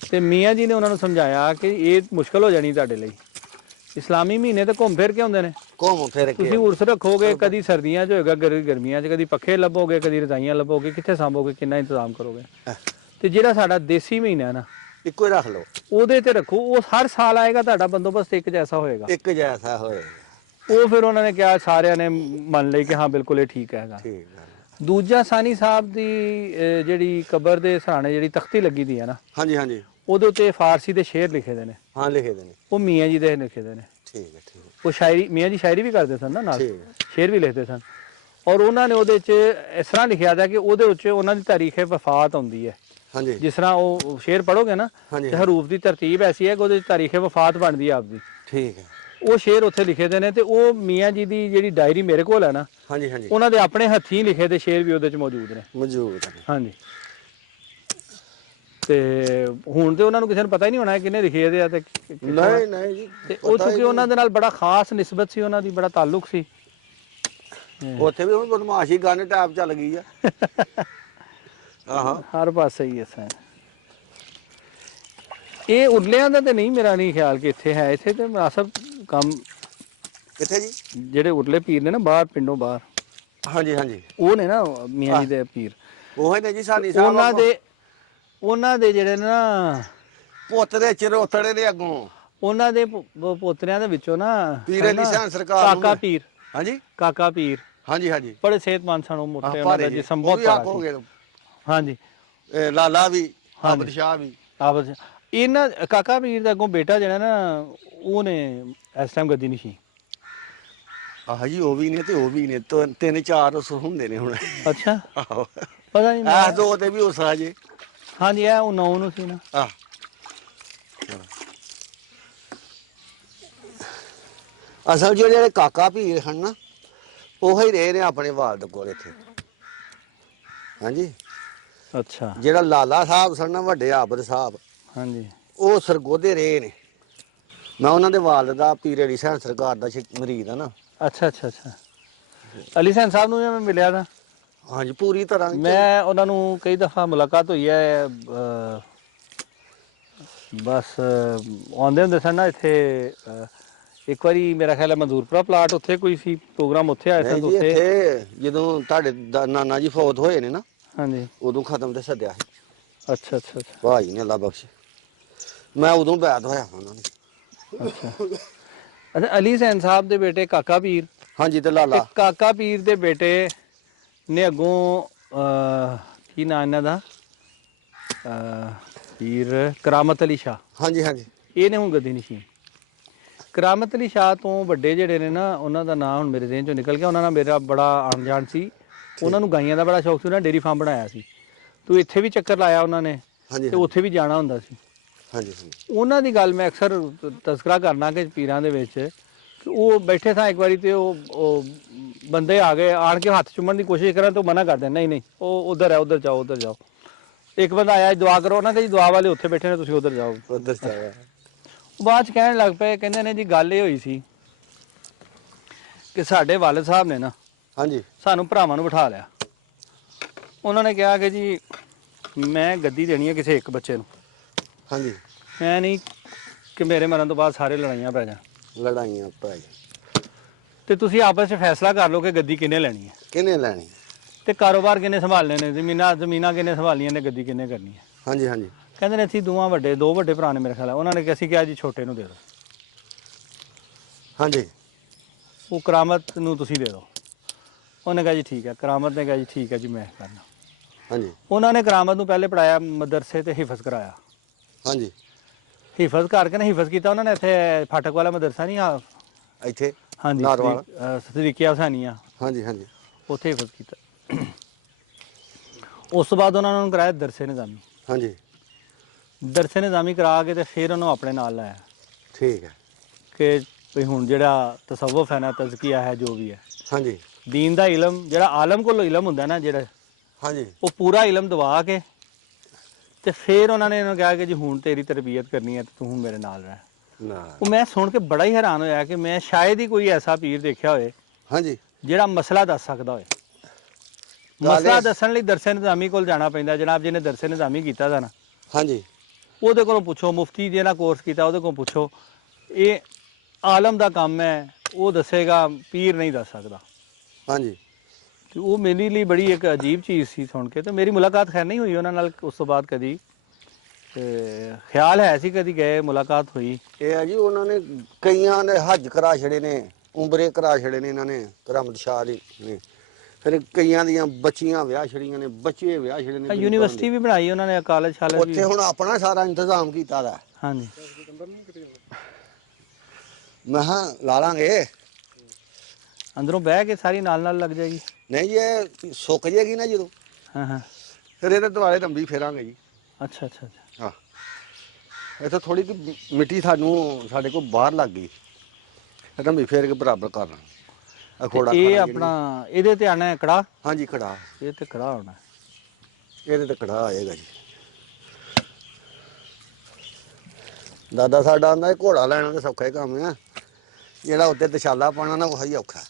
ਤੇ ਮੀਆਂ ਜੀ ਨੇ ਉਹਨਾਂ ਨੂੰ ਸਮਝਾਇਆ ਕਿ ਇਹ ਮੁਸ਼ਕਲ ਹੋ ਜਾਣੀ ਤੁਹਾਡੇ ਲਈ। ਇਸਲਾਮੀ ਮਹੀਨੇ ਤੇ ਘੁੰਮ ਫਿਰ ਕੇ ਹੁੰਦੇ ਨੇ, ਘੁੰਮ ਫਿਰ ਕੇ ਤੁਸੀਂ ਉਰਸ ਰੱਖੋਗੇ, ਕਦੀ ਸਰਦੀਆਂ 'ਚ ਹੋਏਗਾ, ਗਰਮੀਆਂ 'ਚ, ਕਦੀ ਪੱਖੇ ਲੱਭੋਗੇ, ਕਦੀ ਰਜ਼ਾਈਆਂ ਲੱਭੋਗੇ, ਕਿੱਥੇ ਸਾਂਭੋਗੇ, ਕਿੰਨਾ ਇੰਤਜ਼ਾਮ ਕਰੋਗੇ। ਤੇ ਜਿਹੜਾ ਸਾਡਾ ਦੇਸੀ ਮਹੀਨਾ ਨਾ ਇੱਕੋ ਹੀ ਰੱਖ ਲਓ, ਉਹਦੇ ਤੇ ਰੱਖੋ। ਉਹ ਹਰ ਸਾਲ ਆਏਗਾ, ਤੁਹਾਡਾ ਬੰਦੋਬਸਤ ਇੱਕ ਜੈਸਾ ਹੋਏਗਾ। ਇੱਕ ਜੈਸਾ ਹੋਏ। ਉਹ ਫਿਰ ਉਹਨਾਂ ਨੇ ਕਿਹਾ, ਸਾਰਿਆਂ ਨੇ ਮੰਨ ਲਈ ਕਿ ਹਾਂ ਬਿਲਕੁਲ ਇਹ ਠੀਕ ਹੈਗਾ। ਠੀਕ ਹੈ। ਦੂਜਾ ਸਾਨੀ ਸਾਹਿਬ ਦੀ ਜਿਹੜੀ ਕਬਰ ਦੇ ਸਰਾਣੇ ਜਿਹੜੀ ਤਖਤੀ ਲੱਗੀ ਦੀ ਹੈ ਨਾ, ਹਾਂਜੀ ਹਾਂਜੀ, ਉਹਦੇ ਉੱਤੇ ਫਾਰਸੀ ਦੇ ਸ਼ੇਰ ਲਿਖੇ ਦੇ ਨੇ। ਹਾਂ ਲਿਖੇ ਦੇ ਨੇ। ਉਹ ਮੀਆਂ ਜੀ ਦੇ ਲਿਖੇ ਦੇ ਨੇ। ਠੀਕ ਹੈ ਠੀਕ ਹੈ। ਉਹ ਸ਼ਾਇਰੀ, ਮੀਆਂ ਜੀ ਸ਼ਾਇਰੀ ਵੀ ਕਰਦੇ ਸਨ ਨਾ ਨਾਲ, ਠੀਕ ਹੈ। ਸ਼ੇਰ ਵੀ ਲਿਖਦੇ ਸਨ। ਔਰ ਉਹਨਾਂ ਨੇ ਉਹਦੇ 'ਚ ਇਸ ਤਰ੍ਹਾਂ ਲਿਖਿਆ ਦਾ ਕਿ ਉਹਦੇ ਵਿੱਚ ਉਹਨਾਂ ਦੀ ਤਾਰੀਖ ਵਫਾਤ ਆਉਂਦੀ ਹੈ। ਹਾਂਜੀ। ਜਿਸ ਤਰ੍ਹਾਂ ਉਹ ਸ਼ੇਰ ਪੜੋਗੇ ਨਾ ਤੇ ਹਰੂਫ ਦੀ ਤਰਤੀਬ ਐਸੀ ਹੈ ਕਿ ਉਹਦੇ 'ਚ ਤਾਰੀਖ ਵਫਾਤ ਬਣਦੀ ਹੈ ਆਪਦੀ। ਠੀਕ ਹੈ। ਉਹ ਸ਼ੇਰ ਉੱਥੇ ਲਿਖੇ ਦੇ ਨੇ। ਤੇ ਉਹ ਮੀਆਂ ਜੀ ਦੀ ਜਿਹੜੀ ਡਾਇਰੀ ਮੇਰੇ ਕੋਲ ਹੈ ਨਾ, ਹਾਂਜੀ ਹਾਂਜੀ, ਉਹਨਾਂ ਦੇ ਆਪਣੇ ਹੱਥੀਂ ਲਿਖੇ ਦੇ ਸ਼ੇਰ ਵੀ ਉਹਦੇ 'ਚ ਮੌਜੂਦ ਨੇ। ਮੌਜੂਦ ਹੈ। ਹਾਂਜੀ। ਤੇ ਹੁਣ ਤੇ ਉਹਨਾਂ ਨੂੰ ਕਿਸੇ ਨੂੰ ਪਤਾ ਹੀ ਨਹੀਂ ਹੋਣਾ ਕਿਹਨੇ ਲਿਖੇ ਦੇ ਆ ਤੇ ਨਹੀਂ ਨਹੀਂ ਜੀ। ਤੇ ਉਹ ਕਿਉਂਕਿ ਉਹਨਾਂ ਦੇ ਨਾਲ ਬੜਾ ਖਾਸ ਨਿਸਬਤ ਸੀ, ਉਹਨਾਂ ਦੀ ਬੜਾ ਤਾਲੁਕ ਸੀ। ਉੱਥੇ ਵੀ ਹੁਣ ਬਦਮਾਸ਼ੀ ਗਨ ਟਾਪ ਚੱਲ ਗਈ ਆ। ਆਹਾਂ, ਹਰ ਪਾਸੇ ਹੀ ਐਸਾ ਹੈ। ਇਹ ਉਰਲਿਆਂ ਦਾ ਤੇ ਨਹੀਂ, ਮੇਰਾ ਨਹੀਂ ਖਿਆਲ ਕਿ ਇੱਥੇ ਹੈ। ਇੱਥੇ ਤੇ ਮੁਨਾਸਬ ਕੰਮ ਕਿੱਥੇ ਜੀ? ਜਿਹੜੇ ਉਰਲੇ ਪੀਰ ਨੇ ਨਾ ਬਾਹਰ, ਪਿੰਡੋਂ ਬਾਹਰ, ਹਾਂਜੀ ਹਾਂਜੀ, ਉਹ ਨੇ ਨਾ ਮੀਆਂ ਜੀ ਦੇ ਪੀਰ। ਉਹ ਨੇ ਜੀ ਸਾਨੀ ਸਾਹਿਬ। ਉਹਨਾਂ ਦੇ ਜਿਹੜੇ ਨਾ ਪੋਤਰੇ ਚਿਰੋਤੜੇ ਦੇ ਅੱਗੋਂ ਉਹਨਾਂ ਦੇ ਪੋਤਰਿਆਂ ਦੇ ਵਿੱਚੋਂ ਨਾ ਪੀਰ ਅਲੀ ਸ਼ਾਹ ਸਰਕਾਰ ਕਾਕਾ ਪੀਰ। ਹਾਂਜੀ, ਕਾਕਾ ਪੀਰ। ਹਾਂਜੀ ਹਾਂਜੀ, ਬੜੇ ਸਿਹਤਮੰਦ ਸਨ ਉਹ, ਮੋਟੇ, ਉਹਨਾਂ ਦਾ ਜਿਸਮ ਬਹੁਤ ਭਾਰਾ ਸੀ। ਹਾਂਜੀ। ਲਾਲਾ ਵੀ, ਆਬਦ ਸ਼ਾਹ ਵੀ। ਆਬਦ ਇਹਨਾਂ ਕਾਕਾ ਪੀਰ ਦਾ ਅੱਗੋਂ ਬੇਟਾ ਜਿਹੜਾ ਨਾ, ਉਹਨੇ ਇਸ ਟਾਈਮ ਗੱਦੀ ਨਹੀਂ ਸੀ। ਆਹ ਜੀ, ਉਹ ਵੀ ਨੇ ਤੇ ਉਹ ਵੀ ਨੇ, ਤਿੰਨ ਚਾਰ ਉਸ ਹੁੰਦੇ ਨੇ ਹੁਣ। ਅੱਛਾ, ਆਹੋ, ਪਤਾ ਨਹੀਂ। ਆਹ ਦੋ ਤੇ ਵੀ ਉਸ ਆ ਜੇ। ਹਾਂਜੀ, ਇਹ ਉਹ 9 ਨੂੰ ਸੀ ਨਾ। ਆਹ ਅਸਲ ਜਿਹੜੇ ਕਾਕਾ ਪੀਰ ਹਨ ਨਾ, ਉਹ ਹੀ ਰਹੇ ਨੇ ਆਪਣੇ ਵਾਲਦ ਕੋਲ ਇੱਥੇ। ਹਾਂਜੀ। ਅੱਛਾ। ਜਿਹੜਾ ਲਾਲਾ ਸਾਹਿਬ ਸਨ ਨਾ, ਵੱਡੇ ਆਬਦ ਸਾਹਿਬ, ਹਾਂਜੀ, ਉਹ ਸਰਗੋਧੇ ਰਹੇ ਨੇ। ਮੈਂ ਉਹਨਾਂ ਦੇ ਵਾਲਦ ਦਾ ਪੀਰ ਅਲੀ ਸ਼ਾਹ ਸਰਕਾਰ ਦਾ ਮਰੀਦ ਆ ਨਾ। ਅੱਛਾ ਅੱਛਾ ਅੱਛਾ। ਅਲੀ ਸੈਨ ਸਾਹਿਬ ਨੂੰ ਮੈਂ ਮਿਲਿਆ ਤਾਂ। ਹਾਂਜੀ, ਪੂਰੀ ਤਰ੍ਹਾਂ। ਮੈਂ ਉਹਨਾਂ ਨੂੰ ਕਈ ਦਫਾ ਮੁਲਾਕਾਤ ਹੋਈ ਹੈ। ਬਸ ਆਉਂਦੇ ਹੁੰਦੇ ਸਨ ਨਾ ਇੱਥੇ। ਇੱਕ ਵਾਰੀ ਮੇਰਾ ਖਿਆਲ ਹੈ ਮਨਜ਼ੂਰਪੁਰਾ ਪਲਾਟ, ਉੱਥੇ ਕੋਈ ਸੀ ਪ੍ਰੋਗਰਾਮ, ਉੱਥੇ ਆਏ ਸਨ। ਉੱਥੇ ਜਦੋਂ ਤੁਹਾਡੇ ਨਾਨਾ ਜੀ ਫੌਤ ਹੋਏ ਨੇ ਨਾ, ਹਾਂਜੀ, ਉਦੋਂ ਖਤਮ ਤੇ ਸੱਦਿਆ ਸੀ। ਅੱਛਾ ਅੱਛਾ ਅੱਛਾ। ਭਾਈ ਨੇ ਅੱਲਾ ਬਖਸ਼, ਮੈਂ ਉਦੋਂ ਬੈਠ ਹੋਇਆ ਉਹਨਾਂ ਨੇ। ਅੱਛਾ ਅੱਛਾ। ਅਲੀ ਸੈਨ ਸਾਹਿਬ ਦੇ ਬੇਟੇ ਕਾਕਾ ਪੀਰ। ਹਾਂਜੀ। ਤੇ ਲਾਲਾ ਕਾਕਾ ਪੀਰ ਦੇ ਬੇਟੇ ਨੇ ਅੱਗੋਂ ਕੀ ਨਾਂ ਇਹਨਾਂ ਦਾ, ਪੀਰ ਕਰਾਮਤ ਅਲੀ ਸ਼ਾਹ। ਹਾਂਜੀ ਹਾਂਜੀ, ਇਹ ਨੇ ਹੁਣ ਗੱਦੀ ਨਸ਼ੀਨ। ਕਰਾਮਤ ਅਲੀ ਸ਼ਾਹ ਤੋਂ ਵੱਡੇ ਜਿਹੜੇ ਨੇ ਨਾ, ਉਹਨਾਂ ਦਾ ਨਾਂ ਹੁਣ ਮੇਰੇ ਦੇਹ ਚੋਂ ਨਿਕਲ ਗਿਆ। ਉਹਨਾਂ ਨਾਲ ਮੇਰਾ ਬੜਾ ਆਣ ਜਾਣ ਸੀ। ਉਹਨਾਂ ਨੂੰ ਗਾਈਆਂ ਦਾ ਬੜਾ ਸ਼ੌਕ ਸੀ, ਉਹਨਾਂ ਡੇਰੀ ਫਾਰਮ ਬਣਾਇਆ ਸੀ। ਤੂੰ ਇੱਥੇ ਵੀ ਚੱਕਰ ਲਾਇਆ ਉਹਨਾਂ ਨੇ ਹਾਂਜੀ ਤੇ ਉੱਥੇ ਵੀ ਜਾਣਾ ਹੁੰਦਾ ਸੀ। ਹਾਂਜੀ ਹਾਂਜੀ ਉਹਨਾਂ ਦੀ ਗੱਲ ਮੈਂ ਅਕਸਰ ਤਜ਼ਕਰਾ ਕਰਨਾ ਕਿ ਪੀਰਾਂ ਦੇ ਵਿੱਚ ਕਿ ਉਹ ਬੈਠੇ ਥਾਂ ਇੱਕ ਵਾਰੀ ਤੇ ਉਹ ਬੰਦੇ ਆ ਗਏ, ਆਣ ਕੇ ਹੱਥ ਚੁੰਮਣ ਦੀ ਕੋਸ਼ਿਸ਼ ਕਰਨ ਤੇ ਉਹ ਮਨਾ ਕਰਦੇ, ਨਹੀਂ ਨਹੀਂ ਉਹ ਉਧਰ ਹੈ, ਉਧਰ ਜਾਓ, ਉਧਰ ਜਾਓ। ਇੱਕ ਬੰਦਾ ਆਇਆ ਦੁਆ ਕਰੋ, ਉਹਨਾਂ ਦੇ ਜੀ ਦੁਆ ਵਾਲੇ ਉੱਥੇ ਬੈਠੇ ਨੇ, ਤੁਸੀਂ ਉਧਰ ਜਾਓ। ਉਧਰ ਚਾਹਿਆ ਉਹ ਬਾਅਦ ਚ ਕਹਿਣ ਲੱਗ ਪਏ, ਕਹਿੰਦੇ ਨੇ ਜੀ ਗੱਲ ਇਹ ਹੋਈ ਸੀ ਕਿ ਸਾਡੇ ਵਾਲਿਦ ਸਾਹਿਬ ਨੇ ਨਾ ਹਾਂਜੀ ਸਾਨੂੰ ਭਰਾਵਾਂ ਨੂੰ ਬਿਠਾ ਲਿਆ। ਉਹਨਾਂ ਨੇ ਕਿਹਾ ਕਿ ਜੀ ਮੈਂ ਗੱਦੀ ਦੇਣੀ ਹੈ ਕਿਸੇ ਇੱਕ ਬੱਚੇ ਨੂੰ, ਹਾਂਜੀ ਮੈਂ ਨਹੀਂ ਕਿ ਮੇਰੇ ਮਰਨ ਤੋਂ ਬਾਅਦ ਸਾਰੇ ਲੜਾਈਆਂ ਪੈ ਜਾਣ, ਲੜਾਈਆਂ ਪੈ ਗਈਆਂ। ਤੇ ਤੁਸੀਂ ਆਪਸ ਵਿੱਚ ਫੈਸਲਾ ਕਰ ਲਓ ਕਿ ਗੱਦੀ ਕਿਹਨੇ ਲੈਣੀ ਹੈ ਕਿਹਨੇ ਲੈਣੀ? ਤੇ ਕਾਰੋਬਾਰ ਕਿਹਨੇ ਸੰਭਾਲਣੇ ਨੇ, ਜ਼ਮੀਨਾਂ ਕਿਹਨੇ ਸੰਭਾਲਣੀਆਂ ਨੇ, ਗੱਦੀ ਕਿਹਨੇ ਕਰਨੀ ਹੈ। ਹਾਂਜੀ ਹਾਂਜੀ ਕਹਿੰਦੇ ਨੇ ਅਸੀਂ ਦੋ ਵੱਡੇ ਭਰਾ ਨੇ ਮੇਰੇ ਖਿਆਲ। ਉਹਨਾਂ ਨੇ ਅਸੀਂ ਕਿਹਾ ਜੀ ਛੋਟੇ ਨੂੰ ਦੇ ਦਿਓ, ਹਾਂਜੀ ਉਹ ਕਰਾਮਤ ਨੂੰ ਤੁਸੀਂ ਦੇ ਦਿਓ। ਉਹਨੇ ਕਿਹਾ ਜੀ ਠੀਕ ਹੈ। ਕਰਾਮਤ ਨੇ ਕਿਹਾ ਜੀ ਠੀਕ ਹੈ ਜੀ ਮੈਂ ਕਰਨਾ। ਹਾਂਜੀ ਉਹਨਾਂ ਨੇ ਕਰਾਮਤ ਨੂੰ ਪਹਿਲੇ ਪੜਾਇਆ ਮਦਰਸੇ ਤੇ ਹਿਫਜ਼ ਕਰਾਇਆ। ਹਾਂਜੀ ਹਿਫਜ਼ ਕਰਕੇ ਨਾ ਹਿਫਜ਼ ਕੀਤਾ ਉਹਨਾਂ ਨੇ ਇੱਥੇ ਫਾਟਕ ਵਾਲਾ ਮਦਰਸਾ ਨਹੀਂ ਆ, ਇੱਥੇ ਹਾਂਜੀ ਨਾਰਵਾਲ। ਸਦੀਕੀਆ ਹੁਸੈਨੀਆ, ਹਾਂਜੀ ਹਾਂਜੀ ਉੱਥੇ ਹਿਫਜ਼ ਕੀਤਾ। ਉਸ ਤੋਂ ਬਾਅਦ ਉਹਨਾਂ ਨੂੰ ਕਰਾਇਆ ਦਰਸੇ ਨਿਜ਼ਾਮੀ। ਹਾਂਜੀ ਦਰਸੇ ਨਿਜ਼ਾਮੀ ਕਰਾ ਕੇ ਤੇ ਫਿਰ ਉਹਨੂੰ ਆਪਣੇ ਨਾਲ ਲਾਇਆ ਠੀਕ ਹੈ। ਕਿ ਵੀ ਹੁਣ ਜਿਹੜਾ ਤਸਵੁਫ ਹੈ ਨਾ, ਤਜ਼ਕੀਆ ਹੈ, ਜੋ ਵੀ ਹੈ ਹਾਂਜੀ ਦੀਨ ਦਾ ਇਲਮ, ਜਿਹੜਾ ਆਲਮ ਕੋਲੋਂ ਇਲਮ ਹੁੰਦਾ ਨਾ ਜਿਹੜਾ, ਹਾਂਜੀ ਉਹ ਪੂਰਾ ਇਲਮ ਦਵਾ ਕੇ ਤੇ ਫਿਰ ਉਹਨਾਂ ਨੇ ਇਹਨੂੰ ਕਿਹਾ ਕਿ ਜੀ ਹੁਣ ਤੇਰੀ ਤਰਬੀਅਤ ਕਰਨੀ ਹੈ ਤੇ ਤੂੰ ਹੁਣ ਮੇਰੇ ਨਾਲ ਰਹਿ। ਨਾ ਉਹ ਮੈਂ ਸੁਣ ਕੇ ਬੜਾ ਹੀ ਹੈਰਾਨ ਹੋਇਆ ਕਿ ਮੈਂ ਸ਼ਾਇਦ ਹੀ ਕੋਈ ਐਸਾ ਪੀਰ ਦੇਖਿਆ ਹੋਏ ਹਾਂਜੀ ਜਿਹੜਾ ਮਸਲਾ ਦੱਸ ਸਕਦਾ ਹੋਏ। ਗੱਲ ਮਸਲਾ ਇਹ- ਦੱਸਣ ਲਈ ਦਰਸੇ ਨਿਜ਼ਾਮੀ ਕੋਲ ਜਾਣਾ ਪੈਂਦਾ। ਜਨਾਬ ਜਿਹਨੇ ਦਰਸੇ ਨਿਜ਼ਾਮੀ ਕੀਤਾ ਦਾ ਨਾ, ਹਾਂਜੀ ਉਹਦੇ ਕੋਲੋਂ ਪੁੱਛੋ। ਮੁਫਤੀ ਜਿਹਨਾਂ ਕੋਰਸ ਕੀਤਾ ਉਹਦੇ ਕੋਲੋਂ ਪੁੱਛੋ। ਇਹ ਆਲਮ ਦਾ ਕੰਮ ਹੈ, ਉਹ ਦੱਸੇਗਾ, ਪੀਰ ਨਹੀਂ ਦੱਸ ਸਕਦਾ। ਹਾਂਜੀ ਤੇ ਉਹ ਮੇਰੇ ਲਈ ਬੜੀ ਇੱਕ ਅਜੀਬ ਚੀਜ਼ ਸੀ ਸੁਣ ਕੇ। ਤੇ ਮੇਰੀ ਮੁਲਾਕਾਤ ਖੈਰ ਨਹੀਂ ਹੋਈ ਉਹਨਾਂ ਨਾਲ ਉਸ ਤੋਂ ਬਾਅਦ ਕਦੀ, ਤੇ ਖਿਆਲ ਹੈ ਸੀ ਕਦੀ ਗਏ, ਮੁਲਾਕਾਤ ਹੋਈ। ਇਹ ਹੈ ਜੀ ਉਹਨਾਂ ਨੇ ਕਈਆਂ ਦੇ ਹੱਜ ਕਰਾ ਛੜੇ ਨੇ, ਉਮਰੇ ਕਰਾ ਛੜੇ ਨੇ ਇਹਨਾਂ ਨੇ ਕਰਾਮਤ ਸ਼ਾਹ ਜੀ ਨੇ। ਫਿਰ ਕਈਆਂ ਦੀਆਂ ਬੱਚੀਆਂ ਵਿਆਹ ਛੜੀਆਂ ਨੇ, ਬੱਚੇ ਵਿਆਹ ਛੜੇ ਨੇ। ਯੂਨੀਵਰਸਿਟੀ ਵੀ ਬਣਾਈ ਉਹਨਾਂ ਨੇ, ਕਾਲਜ ਸ਼ਾਲਜ ਵੀ। ਉੱਥੇ ਹੁਣ ਆਪਣਾ ਸਾਰਾ ਇੰਤਜ਼ਾਮ ਕੀਤਾ ਦਾ। ਹਾਂਜੀ ਮੈਂ ਕਿਹਾ ਲਾ ਲਾਂਗੇ। ਅੰਦਰੋਂ ਬਹਿ ਕੇ ਸਾਰੀ ਨਾਲ ਨਾਲ ਲੱਗ ਜਾਏਗੀ। ਨਹੀਂ ਜੀ ਇਹ ਸੁੱਕ ਜਾਏਗੀ ਨਾ ਜਦੋਂ, ਹਾਂ ਹਾਂ ਫਿਰ ਇਹਦੇ ਦੁਆਲੇ ਲੰਬੀ ਫੇਰਾਂਗੇ ਜੀ। ਅੱਛਾ ਅੱਛਾ ਅੱਛਾ। ਹਾਂ ਇੱਥੇ ਥੋੜੀ ਜਿਹੀ ਮਿੱਟੀ ਸਾਡੇ ਕੋਲ ਬਾਹਰ ਲੱਗ ਗਈ, ਲੰਬੀ ਫੇਰ ਕੇ ਬਰਾਬਰ ਕਰਨਾ ਅਖੋੜਾ। ਇਹ ਆਪਣਾ ਇਹਦੇ ਤੇ ਆਣਾ ਕੜਾ। ਹਾਂਜੀ ਕੜਾ, ਇਹ ਤੇ ਕੜਾ ਹੋਣਾ। ਇਹਦੇ ਤੇ ਕੜਾ ਆਏਗਾ ਜੀ। ਦਾਦਾ ਸਾਡਾ ਆਂਦਾ ਘੋੜਾ ਲੈਣਾ ਤਾਂ ਸੌਖਾ ਹੀ ਕੰਮ ਆ, ਜਿਹੜਾ ਉੱਤੇ ਦਸ਼ਾਲਾ ਪਾਉਣਾ ਨਾ ਉਹੀ ਔਖਾ।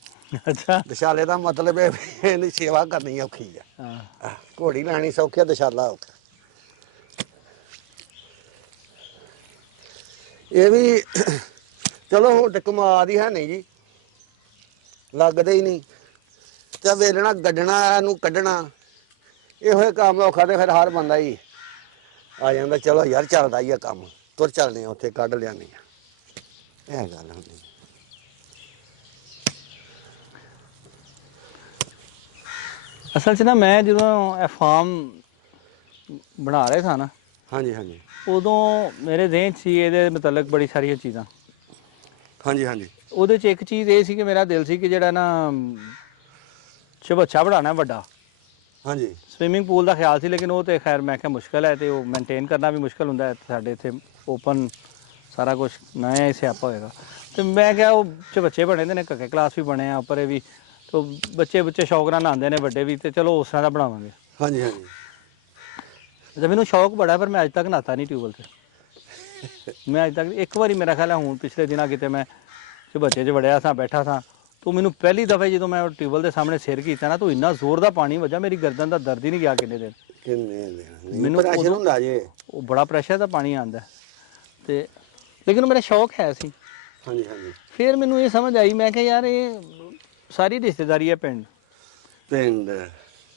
ਅੱਛਾ ਦਸ਼ਾਲੇ ਦਾ ਮਤਲਬ ਹੈ ਇਹਦੀ ਸੇਵਾ ਕਰਨੀ ਔਖੀ ਆ। ਹਾਂ। ਘੋੜੀ ਲੈਣੀ ਸੌਖੀ ਆ, ਦਸ਼ਾਲਾ ਔਖਾ। ਇਹ ਵੀ ਚਲੋ ਹੁਣ ਤੇ ਕਮਾਦ ਹੀ ਹੈ ਨਹੀਂ ਜੀ, ਲੱਗਦੇ ਹੀ ਨਹੀਂ। ਤੇ ਵੇਲਣਾ ਗੱਡਣਾ, ਇਹਨੂੰ ਕੱਢਣਾ, ਇਹੋ ਹੀ ਕੰਮ ਔਖਾ। ਤੇ ਫਿਰ ਹਰ ਬੰਦਾ ਹੀ ਆ ਜਾਂਦਾ, ਚਲੋ ਯਾਰ ਚੱਲਦਾ ਹੀ ਆ ਕੰਮ, ਤੁਰ ਚੱਲਦੇ ਆ ਉੱਥੇ ਕੱਢ ਲਿਆਉਂਦੇ ਆ। ਇਹ ਗੱਲ ਹੁੰਦੀ। ਅਸਲ 'ਚ ਨਾ ਮੈਂ ਜਦੋਂ ਇਹ ਫਾਰਮ ਬਣਾ ਰਹੇ ਸਾਂ ਨਾ, ਹਾਂਜੀ ਹਾਂਜੀ ਉਦੋਂ ਮੇਰੇ ਜ਼ਿਹਨ 'ਚ ਸੀ ਇਹਦੇ ਮੁਤਲਕ ਬੜੀ ਸਾਰੀਆਂ ਚੀਜ਼ਾਂ। ਹਾਂਜੀ ਹਾਂਜੀ ਉਹਦੇ 'ਚ ਇੱਕ ਚੀਜ਼ ਇਹ ਸੀ ਕਿ ਮੇਰਾ ਦਿਲ ਸੀ ਕਿ ਜਿਹੜਾ ਨਾ ਚਬੱਚਾ ਬਣਾਉਣਾ ਵੱਡਾ। ਹਾਂਜੀ ਸਵਿਮਿੰਗ ਪੂਲ ਦਾ ਖਿਆਲ ਸੀ, ਲੇਕਿਨ ਉਹ ਤੇ ਖੈਰ ਮੈਂ ਕਿਹਾ ਮੁਸ਼ਕਲ ਹੈ ਤੇ ਉਹ ਮੇਨਟੇਨ ਕਰਨਾ ਵੀ ਮੁਸ਼ਕਲ ਹੁੰਦਾ ਹੈ। ਸਾਡੇ ਇੱਥੇ ਓਪਨ ਸਾਰਾ ਕੁਝ ਨਇਆ ਹੀ ਸਿਆਪਾ ਹੋਏਗਾ। ਤੇ ਮੈਂ ਕਿਹਾ ਉਹ ਚਬੱਚੇ ਬਣੇ ਦੇ ਨੇ, ਕੱਕੇ ਕਲਾਸ ਵੀ ਬਣੇ ਆ ਉੱਪਰ ਇਹ ਵੀ, ਤੋ ਬੱਚੇ ਸ਼ੌਕ ਨਾਲ ਨਹਾਉਂਦੇ ਨੇ, ਵੱਡੇ ਵੀ, ਤੇ ਚਲੋ ਉਸ ਤਰ੍ਹਾਂ ਦਾ ਬਣਾਵਾਂਗੇ। ਹਾਂਜੀ ਹਾਂਜੀ ਤੇ ਮੈਨੂੰ ਸ਼ੌਕ ਬੜਾ, ਪਰ ਮੈਂ ਅੱਜ ਤੱਕ ਨਹਾਤਾ ਨਹੀਂ ਟਿਊਬਵੈਲ ਤੇ। ਮੈਂ ਅੱਜ ਤੱਕ ਇੱਕ ਵਾਰੀ, ਮੇਰਾ ਖਿਆਲ ਹੈ ਹੁਣ ਪਿਛਲੇ ਦਿਨਾਂ ਕਿਤੇ ਮੈਂ ਚਬੱਚੇ 'ਚ ਵੜਿਆ ਸਾਂ, ਬੈਠਾ ਸਾਂ, ਤੂੰ ਮੈਨੂੰ ਪਹਿਲੀ ਦਫਾ ਜਦੋਂ ਮੈਂ ਟਿਊਬਵੈਲ ਦੇ ਸਾਹਮਣੇ ਸਿਰ ਕੀਤਾ ਨਾ, ਤੂੰ ਇੰਨਾ ਜ਼ੋਰ ਦਾ ਪਾਣੀ ਵੱਜਾ, ਮੇਰੀ ਗਰਦਨ ਦਾ ਦਰਦ ਹੀ ਨਹੀਂ ਗਿਆ ਕਿੰਨੇ ਦਿਨ। ਮੈਨੂੰ ਪ੍ਰੈਸ਼ਰ ਹੁੰਦਾ ਜੇ। ਉਹ ਬੜਾ ਪ੍ਰੈਸ਼ਰ ਦਾ ਪਾਣੀ ਆਉਂਦਾ ਤੇ, ਲੇਕਿਨ ਉਹ ਮੇਰਾ ਸ਼ੌਕ ਹੈ ਸੀ। ਹਾਂਜੀ ਹਾਂਜੀ ਫਿਰ ਮੈਨੂੰ ਇਹ ਸਮਝ ਆਈ, ਮੈਂ ਕਿਹਾ ਯਾਰ ਇਹ ਸਾਰੀ ਰਿਸ਼ਤੇਦਾਰੀ ਹੈ ਪਿੰਡ ਪਿੰਡ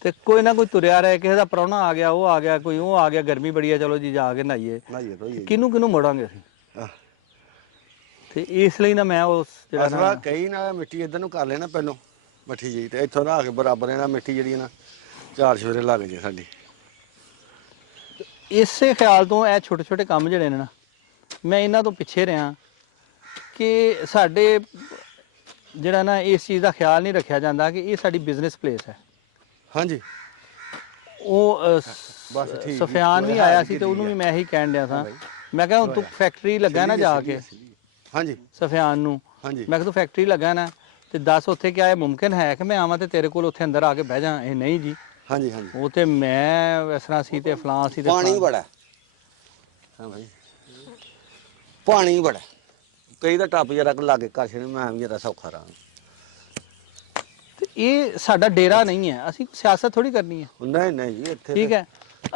ਤੇ ਕੋਈ ਨਾ ਕੋਈ ਤੁਰਿਆ ਰਿਹਾ, ਕਿਸੇ ਦਾ ਪ੍ਰਾਹੁਣਾ ਆ ਗਿਆ, ਉਹ ਆ ਗਿਆ, ਕੋਈ ਉਹ ਆ ਗਿਆ, ਗਰਮੀ ਬੜੀ ਆ, ਚਲੋ ਜੀ ਜਾ ਕੇ ਨਹਾਈਏ। ਕਿਹਨੂੰ ਮੋੜਾਂਗੇ ਅਸੀਂ? ਤੇ ਇਸ ਲਈ ਨਾ ਮੈਂ ਉਸ ਜਿਹੜਾ ਅਸਲਾ ਕਈ ਨਾ ਮਿੱਟੀ ਇੱਧਰ ਨੂੰ ਕਰ ਲੈਣਾ ਪਹਿਲੋਂ ਮੱਠੀ ਜੀ, ਤੇ ਇੱਥੋਂ ਰੱਖ ਕੇ ਬਰਾਬਰ ਇਹਨਾਂ ਮਿੱਟੀ ਜਿਹੜੀ ਨਾ 4 ਸਵੇਰੇ ਲੱਗ ਜੇ ਸਾਡੀ। ਇਸੇ ਖਿਆਲ ਤੋਂ ਇਹ ਛੋਟੇ ਛੋਟੇ ਕੰਮ ਜਿਹੜੇ ਨੇ ਨਾ, ਮੈਂ ਇਹਨਾਂ ਤੋਂ ਪਿੱਛੇ ਰਿਹਾ ਕਿ ਸਾਡੇ ਜਿਹੜਾ ਨਾ ਇਸ ਚੀਜ਼ ਦਾ ਖਿਆਲ ਨਹੀਂ ਰੱਖਿਆ ਜਾਂਦਾ ਕਿ ਇਹ ਸਾਡੀ ਬਿਜ਼ਨਸ ਪਲੇਸ ਹੈ। ਹਾਂਜੀ ਉਹ ਬਸ ਠੀਕ ਸਫਿਆਨ ਵੀ ਆਇਆ ਸੀ ਤੇ ਉਹਨੂੰ ਵੀ ਮੈਂ ਇਹੀ ਕਹਿਣ ਡਿਆ ਸਾਂ ਮੈਂ ਕਿਹਾ ਹੁਣ ਤੂੰ ਫੈਕਟਰੀ ਲੱਗਾ ਨਾ ਜਾ ਕੇ ਹਾਂਜੀ ਸਫਿਆਨ ਨੂੰ ਹਾਂਜੀ ਮੈਂ ਕਿਹਾ ਤੂੰ ਫੈਕਟਰੀ ਲੱਗਾ ਨਾ ਤੇ ਦੱਸ ਉੱਥੇ ਕਿਆ ਇਹ ਮੁਮਕਿਨ ਹੈ ਕਿ ਮੈਂ ਆਵਾਂ ਤੇ ਤੇਰੇ ਕੋਲ ਉੱਥੇ ਅੰਦਰ ਆ ਕੇ ਬਹਿ ਜਾ ਇਹ ਨਹੀਂ ਜੀ ਹਾਂਜੀ ਹਾਂਜੀ ਉਹ ਤੇ ਮੈਂ ਇਸ ਤਰ੍ਹਾਂ ਸੀ ਤੇ ਫਲਾਂ ਸੀ ਤੇ ਪਾਣੀ ਬੜਾ ਹਾਂ ਭਾਈ ਪਾਣੀ ਬੜਾ ਕਈ ਦਾ ਟੱਪ ਜਰਾ ਲਾਗੇ ਕਾਸ਼ ਨੇ ਮੈਂ ਵੀ ਜਰਾ ਸੌਖਾ ਰਹਾਂ ਤੇ ਇਹ ਸਾਡਾ ਡੇਰਾ ਨਹੀਂ ਹੈ ਅਸੀਂ ਸਿਆਸਤ ਥੋੜੀ ਕਰਨੀ ਹੈ ਨਹੀਂ ਨਹੀਂ ਜੀ ਇੱਥੇ ਠੀਕ ਹੈ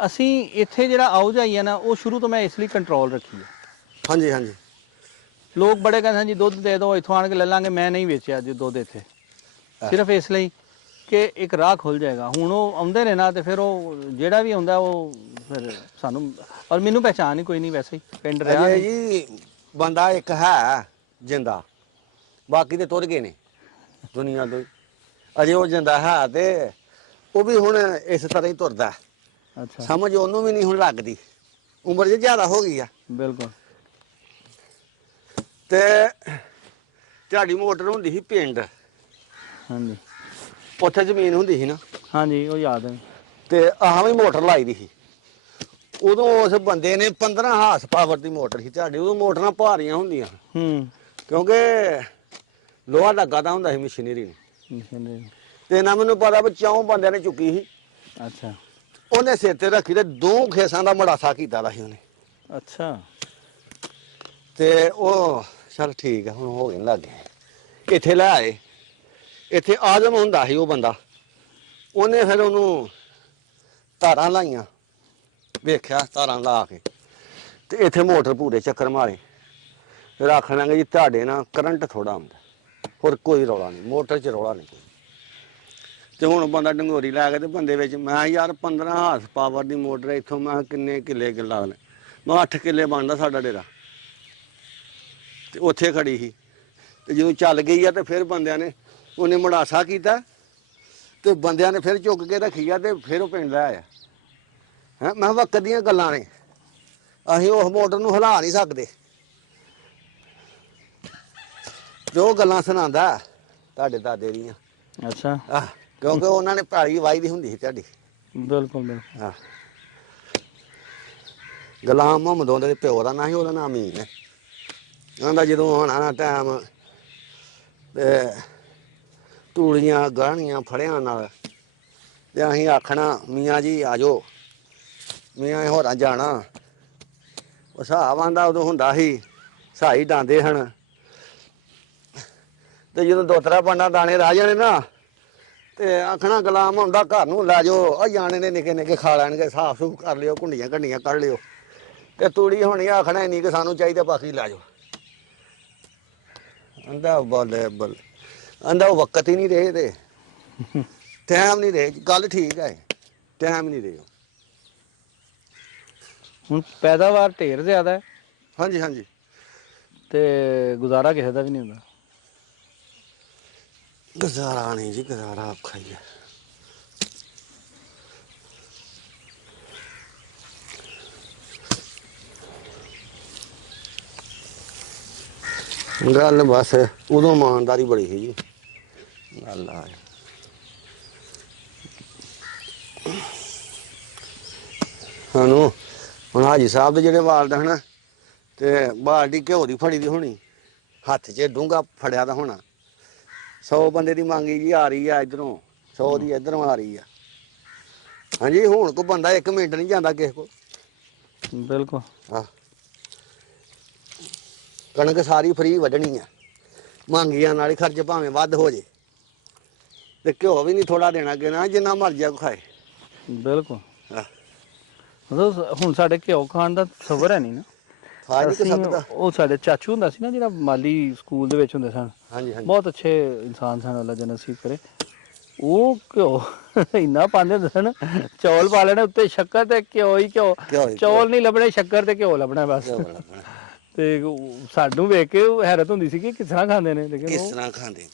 ਅਸੀਂ ਇੱਥੇ ਜਿਹੜਾ ਆਓ ਜਾਈ ਹੈ ਨਾ ਉਹ ਸ਼ੁਰੂ ਤੋਂ ਮੈਂ ਇਸ ਲਈ ਕੰਟਰੋਲ ਰੱਖੀ ਹੈ ਹਾਂਜੀ ਹਾਂਜੀ ਲੋਕ ਬੜੇ ਕਹਿੰਦੇ ਜੀ ਦੁੱਧ ਦੇ ਦਿਓ ਇੱਥੋਂ ਆਣ ਕੇ ਲੈ ਲਾਂਗੇ ਮੈਂ ਨਹੀਂ ਵੇਚਿਆ ਅੱਜ ਦੁੱਧ ਇੱਥੇ ਸਿਰਫ ਇਸ ਲਈ ਕਿ ਇੱਕ ਰਾਹ ਖੁੱਲ ਜਾਏਗਾ ਹੁਣ ਉਹ ਆਉਂਦੇ ਨੇ ਨਾ ਤੇ ਫਿਰ ਉਹ ਜਿਹੜਾ ਵੀ ਆਉਂਦਾ ਉਹ ਫਿਰ ਸਾਨੂੰ ਔਰ ਮੈਨੂੰ ਪਹਿਚਾਣ ਹੀ ਕੋਈ ਨਹੀਂ ਵੈਸੇ ਹੀ ਪਿੰਡ ਰਿਹਾ ਅਜੇ ਜੀ ਬੰਦਾ ਇੱਕ ਹੈ ਜਿੰਦਾ ਬਾਕੀ ਤੇ ਤੁਰ ਗਏ ਨੇ ਦੁਨੀਆ ਤੋਂ ਅਜੇ ਉਹ ਜਿੰਦਾ ਹੈ ਤੇ ਉਹ ਵੀ ਹੁਣ ਇਸ ਤਰ੍ਹਾਂ ਹੀ ਤੁਰਦਾ ਅੱਛਾ ਸਮਝ ਉਹਨੂੰ ਵੀ ਨਹੀਂ ਹੁਣ ਲੱਗਦੀ ਉਮਰ ਜੇ ਜ਼ਿਆਦਾ ਹੋ ਗਈ ਆ ਬਿਲਕੁਲ ਤੇ ਝਾੜੀ ਮੋਟਰ ਹੁੰਦੀ ਸੀ ਪਿੰਡ ਹਾਂਜੀ ਉੱਥੇ ਜ਼ਮੀਨ ਹੁੰਦੀ ਸੀ ਨਾ ਹਾਂਜੀ ਉਹ ਯਾਦ ਹੈ ਤੇ ਆਹ ਵੀ ਮੋਟਰ ਲਾਈ ਦੀ ਸੀ ਉਦੋਂ ਉਸ ਬੰਦੇ ਨੇ 15 ਹਾਰਸ ਪਾਵਰ ਦੀ ਮੋਟਰ ਸੀ ਝਾੜੀ ਉਦੋਂ ਮੋਟਰਾਂ ਭਾਰੀਆਂ ਹੁੰਦੀਆਂ ਹੂੰ ਕਿਉਂਕਿ ਲੋਹਾ ਲੱਗਾ ਦਾ ਹੁੰਦਾ ਸੀ ਮਸ਼ੀਨਰੀ ਨੂੰ ਮਸ਼ੀਨਰੀ ਤੇ ਨਾ ਮੈਨੂੰ ਪਤਾ ਵੀ 4 ਬੰਦਿਆਂ ਨੇ ਚੁੱਕੀ ਸੀ ਅੱਛਾ ਉਹਨੇ ਸਿਰ ਤੇ ਰੱਖੀ ਤੇ 2 ਖੇਸਾਂ ਦਾ ਮੜਾਸਾ ਕੀਤਾ ਦਾ ਸੀ ਉਹਨੇ ਅੱਛਾ ਤੇ ਉਹ ਚਲ ਠੀਕ ਆ ਹੁਣ ਹੋ ਗਏ ਲੱਗੇ ਇੱਥੇ ਲੈ ਆਏ ਇੱਥੇ ਆਦਮ ਹੁੰਦਾ ਸੀ ਉਹ ਬੰਦਾ ਉਹਨੇ ਫਿਰ ਉਹਨੂੰ ਤਾਰਾਂ ਲਾਈਆਂ ਵੇਖਿਆ ਤਾਰਾਂ ਲਾ ਕੇ ਤੇ ਇੱਥੇ ਮੋਟਰ ਪੂਰੇ ਚੱਕਰ ਮਾਰੇ ਫਿਰ ਆਖਣ ਲੱਗੇ ਜੀ ਤੁਹਾਡੇ ਨਾਲ ਕਰੰਟ ਥੋੜਾ ਆਉਂਦਾ ਹੋਰ ਕੋਈ ਰੌਲਾ ਨਹੀਂ ਮੋਟਰ 'ਚ ਰੌਲਾ ਨਹੀਂ ਤੇ ਹੁਣ ਬੰਦਾ ਡੰਗੋਰੀ ਲੈ ਕੇ ਤੇ ਬੰਦੇ ਵਿੱਚ ਮੈਂ ਯਾਰ 15 ਹਾਰਸ ਪਾਵਰ ਦੀ ਮੋਟਰ ਇੱਥੋਂ ਮੈਂ ਕਿੰਨੇ ਕਿੱਲੇ ਕਿੱਲਾ ਲੈ ਮੈਂ 8 ਕਿੱਲੇ ਬਣਦਾ ਸਾਡਾ ਡੇਰਾ ਤੇ ਉੱਥੇ ਖੜੀ ਸੀ ਤੇ ਜਦੋਂ ਚੱਲ ਗਈ ਆ ਤੇ ਫਿਰ ਬੰਦਿਆਂ ਨੇ ਉਹਨੇ ਮੜਾਸਾ ਕੀਤਾ ਤੇ ਬੰਦਿਆਂ ਨੇ ਫਿਰ ਚੁੱਕ ਕੇ ਰੱਖੀ ਆ ਤੇ ਫਿਰ ਉਹ ਪਿੰਡ ਲੈ ਆਇਆ ਹੈ ਮੈਂ ਵਕਤ ਦੀਆਂ ਗੱਲਾਂ ਨੇ ਅਸੀਂ ਉਸ ਮੋਟਰ ਨੂੰ ਹਿਲਾ ਨਹੀਂ ਸਕਦੇ ਜੋ ਗੱਲਾਂ ਸੁਣਾਉਂਦਾ ਤੁਹਾਡੇ ਦਾਦੇ ਦੀਆਂ ਅੱਛਾ ਆਹ ਕਿਉਂਕਿ ਉਹਨਾਂ ਨੇ ਪੈਲੀ ਵਾਹੀ ਦੀ ਹੁੰਦੀ ਸੀ ਤੁਹਾਡੀ ਬਿਲਕੁਲ ਬਿਲਕੁਲ ਆਹ ਗੁਲਾਮ ਮੁਹੰਮਦ ਉਹਦੇ ਪਿਓ ਦਾ ਨਾਂ ਸੀ ਉਹਦਾ ਨਾਮ ਅਮੀਨ ਹੈ ਕਹਿੰਦਾ ਜਦੋਂ ਆਉਣਾ ਨਾ ਟਾਈਮ ਤੇ ਤੂੜੀਆਂ ਗਾਹਣੀਆਂ ਫੜਿਆਂ ਨਾਲ ਤੇ ਅਸੀਂ ਆਖਣਾ ਮੀਆਂ ਜੀ ਆ ਜਾਓ ਮੀਆਂ ਹੋਰਾਂ ਜਾਣਾ ਉਹ ਹਿਸਾਬ ਆਂਦਾ ਉਦੋਂ ਹੁੰਦਾ ਸੀ ਸਾਈ ਡਾਂਦੇ ਹਨ ਤੇ ਜਦੋਂ ਦੋਤਰਾ ਪੰਡਾ ਦਾਣੇ ਰਹਿ ਜਾਣੇ ਨਾ ਤੇ ਆਖਣਾ ਗੁਲਾਮ ਹੁੰਦਾ ਘਰ ਨੂੰ ਲੈ ਜਾਓ ਆ ਜਾਣੇ ਨੇ ਨਿੱਕੇ ਨਿੱਕੇ ਖਾ ਲੈਣਗੇ ਸਾਫ ਸੂਫ ਕਰ ਲਿਓ ਘੁੰਡੀਆਂ ਘੰਡੀਆਂ ਕੱਢ ਲਿਓ ਤੇ ਤੂੜੀ ਹੋਣੀ ਆਖਣਾ ਇੰਨੀ ਕਿ ਸਾਨੂੰ ਚਾਹੀਦਾ ਬਾਕੀ ਲੈ ਜਾਓ ਆਂਦਾ ਬੱਲੇ ਬੱਲੇ ਆਂਦਾ ਉਹ ਵਕਤ ਹੀ ਨਹੀਂ ਰਹੇ ਤੇ ਟਾਈਮ ਨਹੀਂ ਰਹੇ ਗੱਲ ਠੀਕ ਹੈ ਟਾਈਮ ਨਹੀਂ ਰਹੇ ਹੁਣ ਪੈਦਾਵਾਰ ਢੇਰ ਜ਼ਿਆਦਾ ਹੈ ਹਾਂਜੀ ਹਾਂਜੀ ਤੇ ਗੁਜ਼ਾਰਾ ਕਿਸੇ ਦਾ ਵੀ ਨਹੀਂ ਹੁੰਦਾ ਗੁਜ਼ਾਰਾ ਨਹੀਂ ਜੀ ਗੁਜ਼ਾਰਾ ਔਖਾ ਹੀ ਹੈ ਗੱਲ ਬਸ ਉਦੋਂ ਇਮਾਨਦਾਰੀ ਬੜੀ ਸੀ ਜੀ ਗੱਲ ਆ ਸਾਨੂੰ ਹੁਣ ਹਾਜੀ ਸਾਹਿਬ ਦੇ ਜਿਹੜੇ ਵਾਲਦ ਤੇ ਬਾਲਟੀ ਘਿਓ ਦੀ ਫੜੀ ਦੀ ਹੋਣੀ ਹੱਥ 'ਚ ਡੂੰਘਾ ਫੜਿਆ ਦਾ ਹੋਣਾ 100 ਬੰਦੇ ਦੀ ਮੰਗੀ ਜੀ ਆ ਰਹੀ ਆ ਇਧਰੋਂ 100 ਦੀ ਇਧਰੋਂ ਆ ਰਹੀ ਆ ਹਾਂਜੀ ਹੁਣ ਕੋ ਬੰਦਾ 1 ਮਿੰਟ ਨਹੀਂ ਜਾਂਦਾ ਕਿਸੇ ਕੋ ਬਿਲਕੁਲ ਹਾਂ ਕਣਕ ਸਾਰੀ ਫਰੀ ਵੱਢਣੀ ਆ ਮੰਗੀਆਂ ਨਾਲ ਹੀ ਖਰਚ ਭਾਵੇਂ ਵੱਧ ਹੋ ਜੇ ਤੇ ਘਿਓ ਵੀ ਨਹੀਂ ਥੋੜਾ ਦੇਣਾ ਕਿਨਾ ਜਿੰਨਾ ਮਰਜ਼ੀ ਕੋ ਖਾਏ ਬਿਲਕੁਲ ਹਾਂ ਮਤਲਬ ਹੁਣ ਸਾਡੇ ਘਿਓ ਖਾਣ ਦਾ ਸਬਰ ਹੈ ਨਹੀਂ ਨਾ ਖਾ ਨਹੀਂ ਅਸੀਂ ਸਕਦਾ ਉਹ ਸਾਡੇ ਚਾਚੂ ਹੁੰਦਾ ਸੀ ਨਾ ਜਿਹੜਾ ਮਾਲੀ ਸਕੂਲ ਦੇ ਵਿੱਚ ਹੁੰਦੇ ਸਨ ਹਾਂਜੀ ਹਾਂਜੀ ਬਹੁਤ ਅੱਛੇ ਇਨਸਾਨ ਸਨ ਅੱਲਾ ਜੰਨਤ ਨਸੀਬ ਕਰੇ ਉਹ ਘਿਓ ਇੰਨਾ ਪਾਉਂਦੇ ਹੁੰਦੇ ਸਨ ਚੌਲ ਪਾ ਲੈਣੇ ਉੱਤੇ ਸ਼ੱਕਰ ਤੇ ਘਿਓ ਹੀ ਘਿਓ ਚੌਲ ਨਹੀਂ ਲੱਭਣੇ ਸ਼ੱਕਰ ਤੇ ਘਿਓ ਲੱਭਣਾ ਬਸ ਤੇ ਸਾਨੂੰ ਵੇਖ ਕੇ ਹੈਰਤ ਹੁੰਦੀ ਸੀ ਕਿ ਕਿਸ ਤਰ੍ਹਾਂ ਖਾਂਦੇ ਨੇ ਲੇਕਿਨ ਕਿਸ ਤਰ੍ਹਾਂ ਖਾਂਦੇ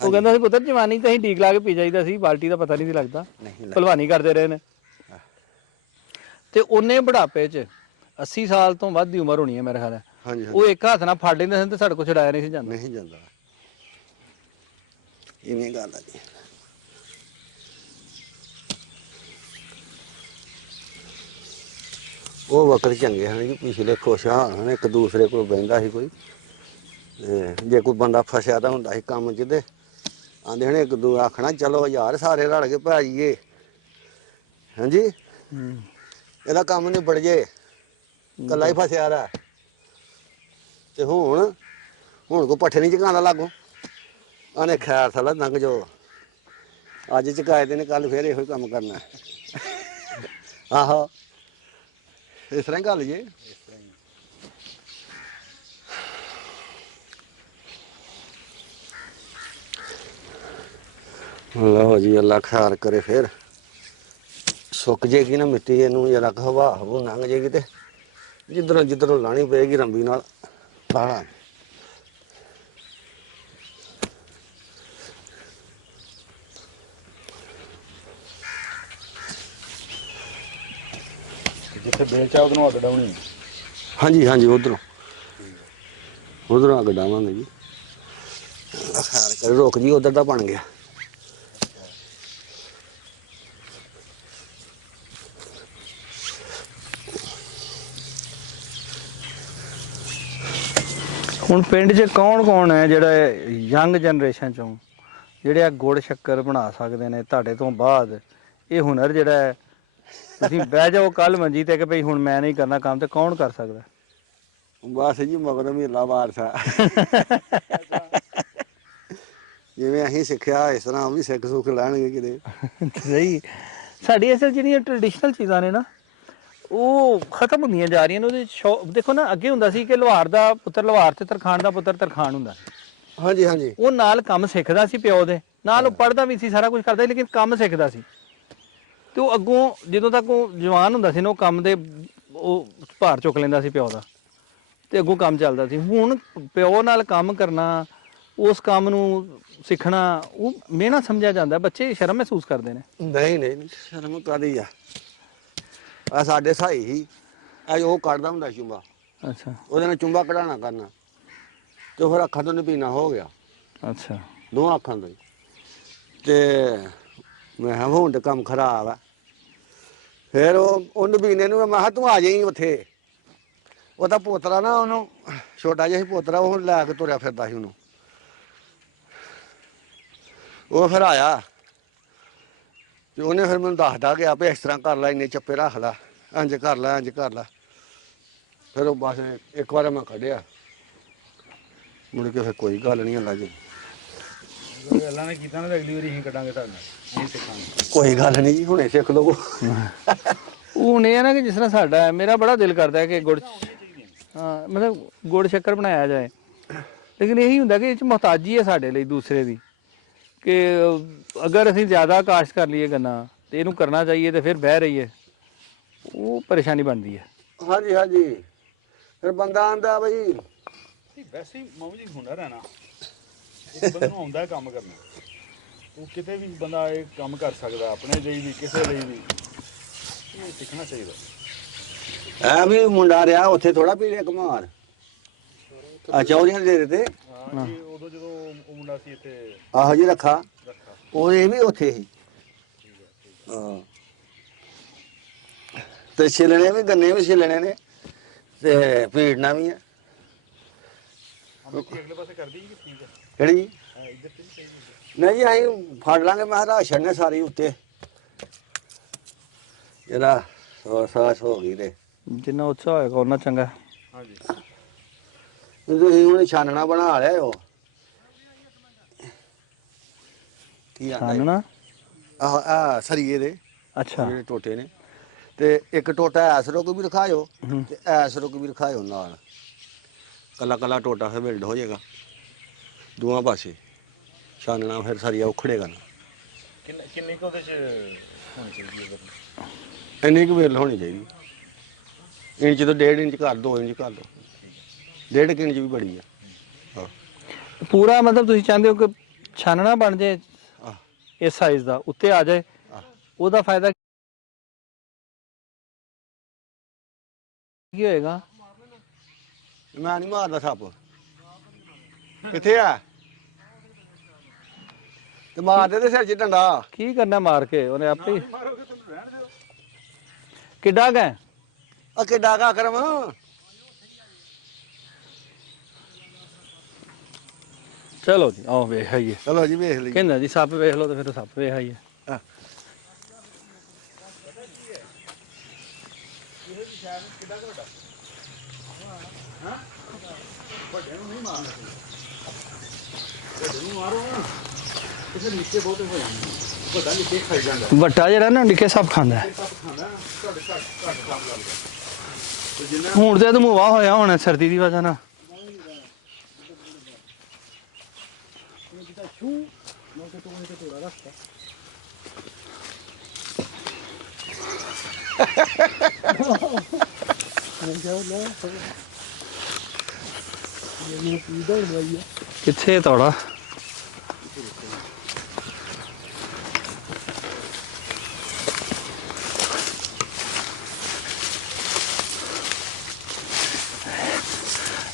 ਉਹ ਕਹਿੰਦਾ ਸੀ ਪੁੱਤਰ ਜਵਾਨੀ ਤਾਂ ਅਸੀਂ ਡੀਕ ਲਾ ਕੇ ਪੀ ਜਾਈਦਾ ਸੀ ਬਾਲਟੀ ਦਾ ਪਤਾ ਨਹੀਂ ਸੀ ਲੱਗਦਾ ਭਲਵਾਨੀ ਕਰਦੇ ਰਹੇ ਨੇ ਤੇ ਉਹਨੇ ਬੁਢਾਪੇ 'ਚ 80 ਸਾਲ ਤੋਂ ਵੱਧ ਦੀ ਉਮਰ ਹੋਣੀ ਹੈ ਮੇਰੇ ਖਿਆਲ ਹੈ ਹਾਂਜੀ ਉਹ ਇੱਕ ਹੱਥ ਨਾਲ ਫੜ ਲੈਂਦੇ ਸਨ ਤੇ ਸਾਡੇ ਕੋਲ ਛਡਾਇਆ ਨਹੀਂ ਸੀ ਜਾਂਦਾ ਨਹੀਂ ਜਾਂਦਾ ਇਵੇਂ ਗੱਲ ਆ ਜੀ ਉਹ ਵਕਤ ਚੰਗੇ ਹਨ ਜੀ, ਪਿਛਲੇ ਖੁਸ਼ਹਾਲ ਹਨ, ਇੱਕ ਦੂਸਰੇ ਕੋਲ ਬਹਿੰਦਾ ਸੀ ਕੋਈ। ਤੇ ਜੇ ਕੋਈ ਬੰਦਾ ਫਸਿਆ ਤਾਂ ਹੁੰਦਾ ਸੀ ਕੰਮ 'ਚ, ਤੇ ਆਂਦੇ ਹਣੇ ਇੱਕ ਦੂ ਆਖਣਾ ਚਲੋ ਯਾਰ ਸਾਰੇ ਰਲ ਕੇ ਪੈ ਜਾਈਏ, ਹਾਂਜੀ ਇਹਦਾ ਕੰਮ ਨਿਬੜ ਜੇ, ਇਕੱਲਾ ਹੀ ਫਸਿਆ ਰਿਹਾ। ਤੇ ਹੁਣ ਕੋਈ ਪੱਠੇ ਨਹੀਂ ਚਕਾਉਂਦਾ ਲਾਗੋਂ, ਆਨੇ ਖੈਰ ਸਾਲਾ ਲੰਘ ਜਾਓ, ਅੱਜ ਚਕਾਏ ਦੇ ਨੇ, ਕੱਲ ਫੇਰ ਇਹੋ ਹੀ ਕੰਮ ਕਰਨਾ। ਆਹੋ ਇਸ ਤਰ੍ਹਾਂ ਹੀ ਗੱਲ ਜੇ। ਲਓ ਜੀ, ਅੱਲਾ ਖੈਰ ਕਰੇ, ਫਿਰ ਸੁੱਕ ਜੇਗੀ ਨਾ ਮਿੱਟੀ, ਇਹਨੂੰ ਜਰਾ ਹਵਾ ਹਵੂ ਲੰਘ ਜੇਗੀ ਤੇ ਜਿੱਧਰੋਂ ਲਾਣੀ ਪਏਗੀ ਰੰਬੀ ਨਾਲ ਲਾਣਾ। ਜਿੱਥੇ ਬੇਲ ਚਾਹ ਉਹਨੂੰ ਅੱਗ ਡਾਉਣੀ ਹੈ। ਹਾਂਜੀ ਹਾਂਜੀ, ਉਧਰੋਂ ਅੱਗ ਡਾਵਾਂਗੇ ਜੀ। ਅੱਲਾ ਖੈਰ ਕਰੇ, ਰੁਕ ਜੀ, ਉਧਰ ਦਾ ਬਣ ਗਿਆ। ਹੁਣ ਪਿੰਡ 'ਚ ਕੌਣ ਹੈ ਜਿਹੜਾ ਯੰਗ ਜਨਰੇਸ਼ਨ 'ਚੋਂ ਜਿਹੜੇ ਆ ਗੁੜ ਸ਼ੱਕਰ ਬਣਾ ਸਕਦੇ ਨੇ ਤੁਹਾਡੇ ਤੋਂ ਬਾਅਦ? ਇਹ ਹੁਨਰ ਜਿਹੜਾ ਹੈ, ਤੁਸੀਂ ਬਹਿ ਜਾਓ ਕੱਲ ਮੰਜੀ ਤੇ ਕਿ ਭਈ ਹੁਣ ਮੈਂ ਨਹੀਂ ਕਰਨਾ ਕੰਮ, ਤੇ ਕੌਣ ਕਰ ਸਕਦਾ? ਬਸ ਜੀ ਮਗਰ ਮਹੀਲਾ ਵਾਰਸਾ। ਜਿਵੇਂ ਅਸੀਂ ਸਿੱਖਿਆ ਇਸ ਤਰ੍ਹਾਂ ਉਹ ਵੀ ਸਿੱਖ ਸੁੱਖ ਲੈਣਗੇ ਕਿਤੇ। ਸਹੀ। ਸਾਡੀ ਅਸਲ ਜਿਹੜੀਆਂ ਟ੍ਰੈਡੀਸ਼ਨਲ ਚੀਜ਼ਾਂ ਨੇ ਨਾ, ਉਹ ਖਤਮ ਹੁੰਦੀਆਂ ਜਾ ਰਹੀਆਂ ਨੇ। ਉਹਦੇ ਦੇਖੋ ਨਾ, ਅੱਗੇ ਹੁੰਦਾ ਸੀ ਕਿ ਲੁਹਾਰ ਦਾ ਪੁੱਤਰ ਲੁਹਾਰ ਤੇ ਤਰਖਾਣ ਦਾ ਪੁੱਤਰ ਤਰਖਾਣ ਹੁੰਦਾ ਸੀ। ਹਾਂਜੀ ਹਾਂਜੀ। ਉਹ ਨਾਲ ਕੰਮ ਸਿੱਖਦਾ ਸੀ ਪਿਓ ਦੇ ਨਾਲ, ਉਹ ਪੜ੍ਹਦਾ ਵੀ ਸੀ, ਸਾਰਾ ਕੁਝ ਕਰਦਾ ਸੀ, ਲੇਕਿਨ ਕੰਮ ਸਿੱਖਦਾ ਸੀ। ਤੇ ਉਹ ਅੱਗੋਂ ਜਦੋਂ ਤੱਕ ਉਹ ਜਵਾਨ ਹੁੰਦਾ ਸੀ ਨਾ, ਉਹ ਕੰਮ ਦੇ ਉਹ ਭਾਰ ਚੁੱਕ ਲੈਂਦਾ ਸੀ ਪਿਓ ਦਾ, ਤੇ ਅੱਗੋਂ ਕੰਮ ਚੱਲਦਾ ਸੀ। ਹੁਣ ਪਿਓ ਨਾਲ ਕੰਮ ਕਰਨਾ, ਉਸ ਕੰਮ ਨੂੰ ਸਿੱਖਣਾ, ਉਹ ਮਿਹਨਤ ਸਮਝਿਆ ਜਾਂਦਾ। ਬੱਚੇ ਸ਼ਰਮ ਮਹਿਸੂਸ ਕਰਦੇ ਨੇ। ਨਹੀਂ ਸ਼ਰਮ ਕਾਹਦੀ ਆ। ਸਾਡੇ ਸਾਈ ਹੀ ਉਹ ਕੱਢਦਾ ਹੁੰਦਾ ਚੁੰਬਾ, ਅੱਛਾ ਉਹਦੇ ਨਾਲ ਚੁੰਬਾ ਕਢਾਣਾ ਕਰਨਾ, ਤੇ ਫਿਰ ਅੱਖਾਂ ਤੋਂ ਨਪੀਨਾ ਹੋ ਗਿਆ, ਅੱਛਾ। ਦੋਵਾਂ ਅੱਖਾਂ ਤੋਂ ਹੀ। ਤੇ ਮੈਂ ਕਿਹਾ ਹੁਣ ਤੇ ਕੰਮ ਖਰਾਬ ਆ। ਫਿਰ ਉਹ ਨਬੀਨੇ ਨੂੰ ਮੈਂ ਕਿਹਾ ਤੂੰ ਆ ਜਾਈਂ ਉੱਥੇ। ਉਹਦਾ ਪੋਤਰਾ ਨਾ, ਉਹਨੂੰ ਛੋਟਾ ਜਿਹਾ ਸੀ ਪੋਤਰਾ, ਉਹ ਲੈ ਕੇ ਤੁਰਿਆ ਫਿਰਦਾ ਸੀ ਉਹਨੂੰ। ਉਹ ਫਿਰ ਆਇਆ ਤੇ ਉਹਨੇ ਫਿਰ ਮੈਨੂੰ ਦੱਸਦਾ ਗਿਆ ਵੀ ਇਸ ਤਰ੍ਹਾਂ ਕਰ ਲੈ, ਇੰਨੇ ਚੱਪੇ ਰੱਖ ਲੈ, ਇੰਝ ਕਰ ਲੈ, ਇੰਝ ਕਰ ਲੈ। ਫਿਰ ਉਹ ਬਸ ਇੱਕ ਵਾਰ ਮੈਂ ਕੱਢਿਆ, ਮੁੜ ਕੇ ਫਿਰ ਕੋਈ ਗੱਲ ਨਹੀਂ ਅੱਲਾ ਜੀ। ਅੱਲਾ ਨੇ ਕੀਤਾ ਨਾ, ਅਗਲੀ ਵਾਰੀ ਅਸੀਂ ਕੱਢਾਂਗੇ ਤੁਹਾਡੇ ਨਾਲ, ਅਸੀਂ ਸਿੱਖਾਂਗੇ। ਕੋਈ ਗੱਲ ਨਹੀਂ ਜੀ, ਹੁਣੇ ਸਿੱਖ ਲਵੋ। ਹੁਣ ਇਹ ਹੈ ਨਾ ਕਿ ਜਿਸ ਤਰ੍ਹਾਂ ਸਾਡਾ, ਮੇਰਾ ਬੜਾ ਦਿਲ ਕਰਦਾ ਹੈ ਕਿ ਗੁੜ, ਹਾਂ ਮਤਲਬ ਗੁੜ ਸ਼ੱਕਰ ਬਣਾਇਆ ਜਾਏ, ਲੇਕਿਨ ਇਹੀ ਹੁੰਦਾ ਕਿ ਇਹ 'ਚ ਮੁਹਤਾਜੀ ਹੈ ਸਾਡੇ ਲਈ ਦੂਸਰੇ ਦੀ, ਕਿ ਅਗਰ ਅਸੀਂ ਜ਼ਿਆਦਾ ਕਾਸ਼ਤ ਕਰ ਲਈਏ ਗੰਨਾ ਤੇ ਇਹਨੂੰ ਕਰਨਾ ਚਾਹੀਏ ਤੇ ਫਿਰ ਬਹਿ ਰਹੀਏ, ਉਹ ਪਰੇਸ਼ਾਨੀ ਬਣਦੀ ਹੈ। ਹਾਂਜੀ ਹਾਂਜੀ। ਫਿਰ ਬੰਦਾ ਆਂਦਾ ਬਈ ਵੈਸੇ ਹੀ ਮਾਮੂ ਜੀ ਹੁਨਰ ਹੈ ਨਾ, ਇੱਕ ਬੰਦੇ ਨੂੰ ਆਉਂਦਾ ਕੰਮ ਕਰਨਾ, ਉਹ ਕਿਤੇ ਵੀ ਬੰਦਾ ਇਹ ਕੰਮ ਕਰ ਸਕਦਾ, ਆਪਣੇ ਲਈ ਵੀ ਕਿਸੇ ਲਈ ਵੀ। ਇਹ ਸਿੱਖਣਾ ਚਾਹੀਦਾ। ਐ ਵੀ ਮੁੰਡਾ ਰਿਹਾ ਉੱਥੇ ਥੋੜਾ ਪੀੜੇ ਘਮਾਰ ਚੌਧਰੀਆਂ ਦੇ ਡੇਰੇ ਤੇ। ਹਾਂ ਜੀ, ਉਦੋਂ ਜਦੋਂ ਉਹ ਮੁੰਡਾ ਸੀ ਇੱਥੇ ਆਹੋ ਜੀ ਰੱਖਾ, ਰੱਖਾ, ਉਹ ਇਹ ਵੀ ਉੱਥੇ ਸੀ। ਹਾਂ, ਤੇ ਛਿਲਣੇ ਵੀ, ਗੰਨੇ ਵੀ ਛਿਲਣੇ ਨੇ, ਤੇ ਪੀੜਨਾ ਵੀ ਆ। ਮਿੱਟੀ ਅਗਲੇ ਪਾਸੇ ਕਰਦੀ ਜੀ, ਠੀਕ ਹੈ। ਕਿਹੜੀ? ਇੱਧਰ ਤੇ ਨਹੀਂ ਨਹੀਂ ਜੀ, ਅਸੀਂ ਫੜ ਲਾਂਗੇ। ਮੈਂ ਰਾਸ਼ਨ ਨੇ ਸਾਰੀ ਉੱਤੇ ਜਿਹੜਾ ਸਾਸ ਹੋ ਗਈ ਤੇ ਜਿੰਨਾ ਉੱਚਾ ਹੋਏਗਾ ਉਹਨਾਂ ਚੰਗਾ। ਹਾਂਜੀ। ਤੁਸੀਂ ਹੁਣ ਛਾਨਣਾ ਬਣਾ ਲਿਆ ਉਹ ਕੀ ਆਂਦਾ ਛਾਨਣਾ? ਆਹ ਸਰੀਏ ਦੇ ਅੱਛਾ। ਜਿਹੜੇ ਟੋਟੇ ਨੇ, ਤੇ ਇੱਕ ਟੋਟਾ ਐਸ ਰੁਕ ਵੀ ਰਖਾਇਓ ਤੇ ਐਸ ਰੁਕ ਵੀ ਰਖਾਇਓ ਨਾਲ, ਕੱਲਾ ਕੱਲਾ ਟੋਟਾ ਫਿਰ ਬਿਲਡ ਹੋ ਜਾਏਗਾ ਦੋਵਾਂ ਪਾਸੇ। ਛਾਨਣਾ ਫਿਰ ਸਰੀਆ ਉਖੜੇਗਾ ਨਾ। ਕਿੰਨੀ ਕੁ ਉਹਦੇ 'ਚ ਹੋਣੀ ਚਾਹੀਦੀ ਹੈ? ਇੰਨੀ ਕੁ ਵੇਲ ਹੋਣੀ ਚਾਹੀਦੀ, ਇੰਚ ਤੋਂ 1.5 ਇੰਚ ਕਰ 2 ਇੰਚ ਕਰ ਦੋ, 1.5 ਇੰਚ ਵੀ ਬੜੀ ਆ। ਹਾਂ ਪੂਰਾ ਮਤਲਬ ਤੁਸੀਂ ਚਾਹੁੰਦੇ ਹੋ ਕਿ ਛਾਨਣਾ ਬਣ ਜਾਏ ਆਹ, ਇਸ ਸਾਈਜ਼ ਦਾ, ਉੱਤੇ ਆ ਜਾਏ, ਆਹ। ਉਹਦਾ ਫਾਇਦਾ ਕੀ ਹੋਏਗਾ? ਮੈਂ ਨਹੀਂ ਮਾਰਦਾ ਸੱਪ। ਕਿੱਥੇ ਆ? ਤੇ ਮਾਰਦੇ ਤੇ ਸਿਰ 'ਚ ਡੰਡਾ। ਕੀ ਕਰਨਾ ਮਾਰ ਕੇ? ਉਹਨੇ ਆਪੇ ਹੀ ਕਿੱਡਾ ਗਏ ਆ ਕਿੱਡਾ ਕਾ ਕਰਮ ਚਲੋ ਜੀ ਆਓ ਵੇਖ ਆਈਏ ਚਲੋ ਜੀ ਵੇਖ ਲਈ ਕਹਿੰਦਾ ਜੀ ਸੱਪ ਵੇਖ ਲਓ ਤੇ ਫਿਰ ਸੱਪ ਵੇਖ ਆਈਏ ਵੱਡਾ ਜਿਹੜਾ ਨਾ ਨਿੱਕੇ ਸੱਪ ਖਾਂਦਾ ਹੈ। ਹੁਣ ਤੇ ਧਮੂਆ ਹੋਇਆ ਹੋਣਾ ਸਰਦੀ ਦੀ ਵਜ੍ਹਾ ਨਾਲ ਕਿੱਥੇ ਤੋੜਾ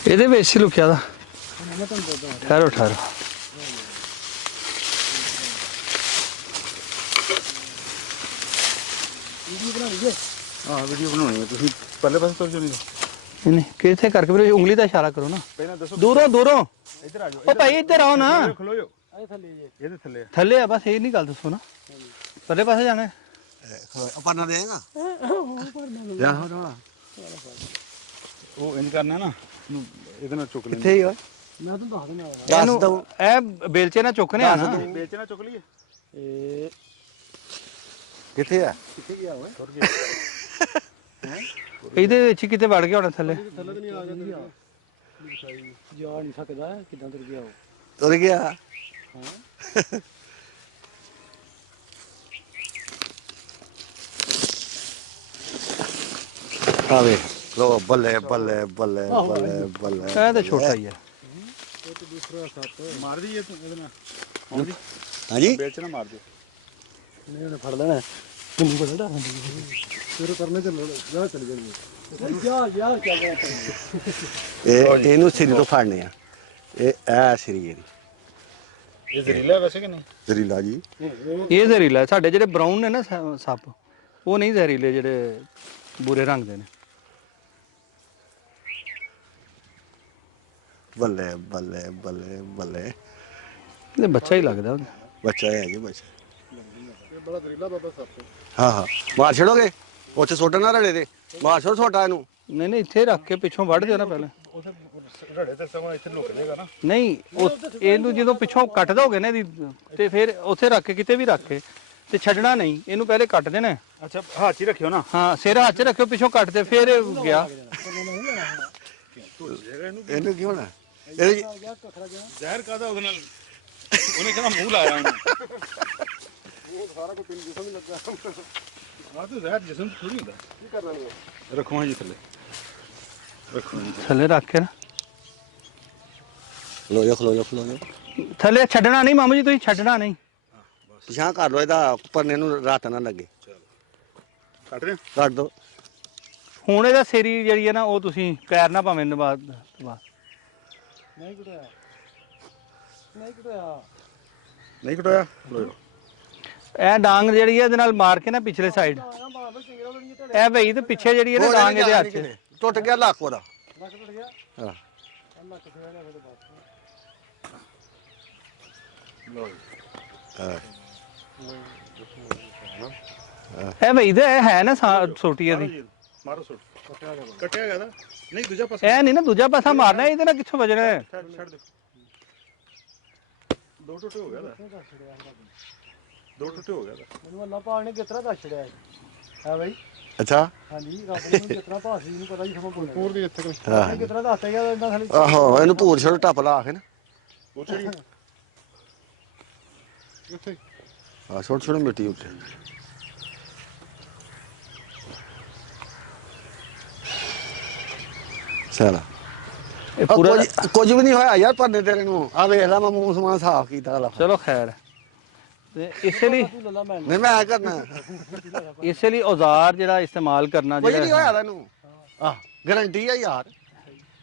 ਇਹਦੇ ਵਿੱਚ ਹੀ ਲੁਕਿਆ ਦਾ ਠਹਿਰੋ ਠਹਿਰੋ हाँ वीडियो बनानी है तुम पहले पास तो जो नहीं नहीं किथे करके फिर उंगली का इशारा करो ना पहले दसो दूरों दूरों इधर आ जाओ ओ भाई इधर आओ ना खलो जो ये तो थल्ले थल्ले है बस ये नहीं गल दसो ना परले पासे जाना है ਪਰਨਾ ਦੇਗਾ ਜਾ ਹੋ ਰੋਣਾ वो इंज करना है ना इधर चुक लेंगे ਕਿੱਥੇ ਹੀ ਓਏ मैं तो दस देना ਦੱਸ ਦਊ ए बेलचे ना चुकने आ ना बेचना चुक लिए ਕਿੱਥੇ ਆ ਇਹਦੇ ਵਿੱਚ ਹੀ ਕਿਤੇ ਵੜ ਗਿਆ ਹੋਣਾ ਥੱਲੇ ਜਾ ਨਹੀਂ ਸਕਦਾ ਕਿਦਾਂ ਤੁਰ ਗਿਆ ਉਹ ਤੁਰ ਗਿਆ ਆਵੇ ਲੋ ਬੱਲੇ ਬੱਲੇ ਬੱਲੇ ਬੱਲੇ ਬੱਲੇ ਇਹ ਤਾਂ ਛੋਟਾ ਹੀ ਹੈ मार दी ये तो इधर ਹਾਂਜੀ बेचना मार दो ਇਹਨੇ ਉਹਨੇ ਫੜ ਲੈਣਾ ਮੈਨੂੰ ਬੜਾ ਡਰ ਹੁੰਦਾ ਤੇਰੇ ਕਰਨੇ ਚੱਲੋ ਜਾ ਚੱਲ ਜਾਣੀ ਜਾ ਯਾਰ ਚੱਲ ਰਿਹਾ ਇਹਨੂੰ ਸਿਰੀ ਤੋਂ ਫੜਨੇ ਆ ਇਹ ਐ ਸਿਰੀ ਇਹਦੀ ये जहरीला है वैसे कि नहीं ਜ਼ਰੀਲਾ ਜੀ ਇਹ ਜ਼ਹਿਰੀਲਾ ਸਾਡੇ ਜਿਹੜੇ ਬਰਾਊਨ ਨੇ ਨਾ ਸੱਪ ਉਹ ਨਹੀਂ ਜ਼ਹਿਰੀਲੇ ਜਿਹੜੇ ਬੂਰੇ ਰੰਗ ਦੇ ਨੇ ਬੱਲੇ ਬੱਲੇ ਬੱਲੇ ਬੱਲੇ ਇਹ ਬੱਚਾ ਹੀ ਲੱਗਦਾ ਉਹਦਾ ਬੱਚਾ ਹੈ ਜੀ ਬੱਚਾ ਇਹ ਬੜਾ ਜ਼ਰੀਲਾ ਬਾਬਾ ਸੱਪ ਹਾਂ ਹਾਂ ਮਾਰ ਛੜੋਗੇ ਉੱਥੇ ਸੁੱਟ ਨਾ ਰੜੇ ਤੇ ਮਾਰ ਛੋੜ ਛੋਟਾ ਇਹਨੂੰ ਨਹੀਂ ਨਹੀਂ ਇੱਥੇ ਰੱਖ ਕੇ ਪਿੱਛੋਂ ਵੱਢ ਦਿਓ ਨਾ ਪਹਿਲਾਂ रड़े तो समा इधर लुक जाएगा ना ਨਹੀਂ ਇਹਨੂੰ ਜਦੋਂ ਪਿੱਛੋਂ ਕੱਟ ਦੋਗੇ ਨਾ ਇਹਦੀ ਤੇ ਫਿਰ ਉੱਥੇ ਰੱਖ ਕੇ ਕਿਤੇ ਵੀ ਰੱਖ ਕੇ ਤੇ ਛੱਡਣਾ ਨਹੀਂ ਇਹਨੂੰ ਪਹਿਲੇ ਕੱਟ ਦੇਣਾ अच्छा हाथ ही रखियो ना ਹਾਂ ਸਿਰ ਹੱਥ 'ਚ ਰੱਖਿਓ ਪਿੱਛੋਂ ਕੱਟ ਤੇ ਫਿਰ ਇਹ ਗਿਆ ਇਹਨੂੰ ਕੀ ਹੋਣਾ ਇਹ ਜ਼ਹਿਰ ਕਾਦਾ ਉਹਦੇ ਨਾਲ ਉਹਨੇ ਕਹਿੰਦਾ ਮੂੰਹ ਲਾਇਆ ਉਹਨੇ ਉਹ ਸਾਰਾ ਕੋਈ ਪਿੰਡ ਜਿਸਮ ਹੀ ਲੱਗਾ ਆ ਤਾਂ ਜ਼ਹਿਰ ਜਿਸਮ ਥੋੜੀ ਹੁੰਦਾ ਕੀ ਕਰਨਾ ਨਹੀਂ ਰੱਖੋ ਜੀ ਥੱਲੇ ਰੱਖੋ ਜੀ ਥੱਲੇ ਰੱਖ ਕੇ ਨਾ ਖਲੋ ਜਾ ਖਲੋ ਜਾ ਖਲੋ ਜਾ ਥੱਲੇ ਛੱਡਣਾ ਨਹੀਂ ਮਾਮੂ ਜੀ ਤੁਸੀਂ ਛੱਡਣਾ ਨਹੀਂ ਪਿਛਾਂ ਕਰ ਲੋ ਇਹਦਾ ਪਰਨੇ ਨੂੰ ਰਾਤ ਨਾ ਲੱਗੇ ਕੱਟ ਰਹੇ ਕੱਟ ਦੋ ਹੁਣ ਇਹਦਾ ਸੇਰੀ ਜਿਹੜੀ ਹੈ ਨਾ ਉਹ ਤੁਸੀਂ ਪੈਰ ਨਾ ਭਾਵੇਂ ਨਵਾ ਨਹੀਂ ਕੁੜਿਆ ਨਹੀਂ ਕੁੜਿਆ ਨਹੀਂ ਕਟਾਇਆ ਲੋ ਇਹ ਡਾਂਗ ਜਿਹੜੀ ਹੈ ਇਹਦੇ ਨਾਲ ਮਾਰ ਕੇ ਨਾ ਪਿਛਲੇ ਸਾਈਡ ਇਹ ਭਈ ਤੇ ਪਿੱਛੇ ਜਿਹੜੀ ਹੈ ਨਾ ਡਾਂਗ ਇਹਦੇ ਹੱਥ 'ਚ ਟੁੱਟ ਗਿਆ ਲੱਕ ਉਹਦਾ ਲੱਕ ਟੁੱਟ ਗਿਆ ਹਾਂ ਅੱਲਾ ਕਿਥੇ ਗਿਆ ਫਿਰ ਬਾਤ ਲੋ ਇਹ ਭਈ ਤੇ ਇਹ ਹੈ ਨਾ ਛੋਟੀ ਇਹਦੀ ਮਾਰੋ ਸੁੱਟ ਕੱਟਿਆ ਗਿਆ ਨਾ ਨਹੀਂ ਦੂਜਾ ਪਾਸਾ ਇਹ ਨਹੀਂ ਨਾ ਦੂਜਾ ਪਾਸਾ ਮਾਰਨਾ ਇਹਦੇ ਨਾਲ ਕਿੱਥੋਂ ਵਜਣਾ ਹੈ ਛੱਡ ਦੇ ਦੋ ਟੁੱਟੇ ਹੋ ਗਿਆ ਦਾ ਦੋ ਟੁੱਟੇ ਹੋ ਗਿਆ ਦਾ ਮੈਨੂੰ ਅੱਲਾ ਪਾਕ ਨੇ ਕਿਤਰਾ ਦੱਸ ਛੜਿਆ ਹੈ ਬਈ ਅੱਛਾ ਹਾਂਜੀ ਰੱਬ ਨੇ ਮੈਨੂੰ ਕਿਤਰਾ ਭਾਸੀ ਨੂੰ ਪਤਾ ਹੀ ਸਮਾਂ ਬੋਲ ਪੂਰ ਦੀ ਇੱਥੇ ਹਾਂ ਕਿਤਰਾ ਦੱਸ ਗਿਆ ਇੰਨਾ ਖਾਲੀ ਆਹੋ ਇਹਨੂੰ ਭੂਰ ਛੋੜ ਟੱਪ ਲਾ ਕੇ ਨਾ ਉਹ ਚੜੀ ਇੱਥੇ ਆ ਛੋੜ ਛੋੜ ਮਿੱਟੀ ਉੱਤੇ ਚਲਾ ਇਹ ਪੂਰਾ ਕੁਝ ਵੀ ਨਹੀਂ ਹੋਇਆ ਯਾਰ ਪਰਨੇ ਤੇਰੇ ਨੂੰ ਆ ਵੇਖ ਲੈ ਮੈਂ ਮੂੰਹ ਸਮਾਨ ਸਾਫ਼ ਕੀਤਾ ਲਾ ਚਲੋ ਖੈਰ ਤੇ ਇਸੇ ਲਈ ਤੂੰ ਲੱਲਾ ਮੈਂ ਨਹੀਂ ਮੈਂ ਕਰਨਾ ਇਸੇ ਲਈ ਔਜ਼ਾਰ ਜਿਹੜਾ ਇਸਤੇਮਾਲ ਕਰਨਾ ਕੁਝ ਨਹੀਂ ਜਿਹੜਾ ਹੋਇਆ ਤੈਨੂੰ ਆ ਗਰੰਟੀ ਆ ਯਾਰ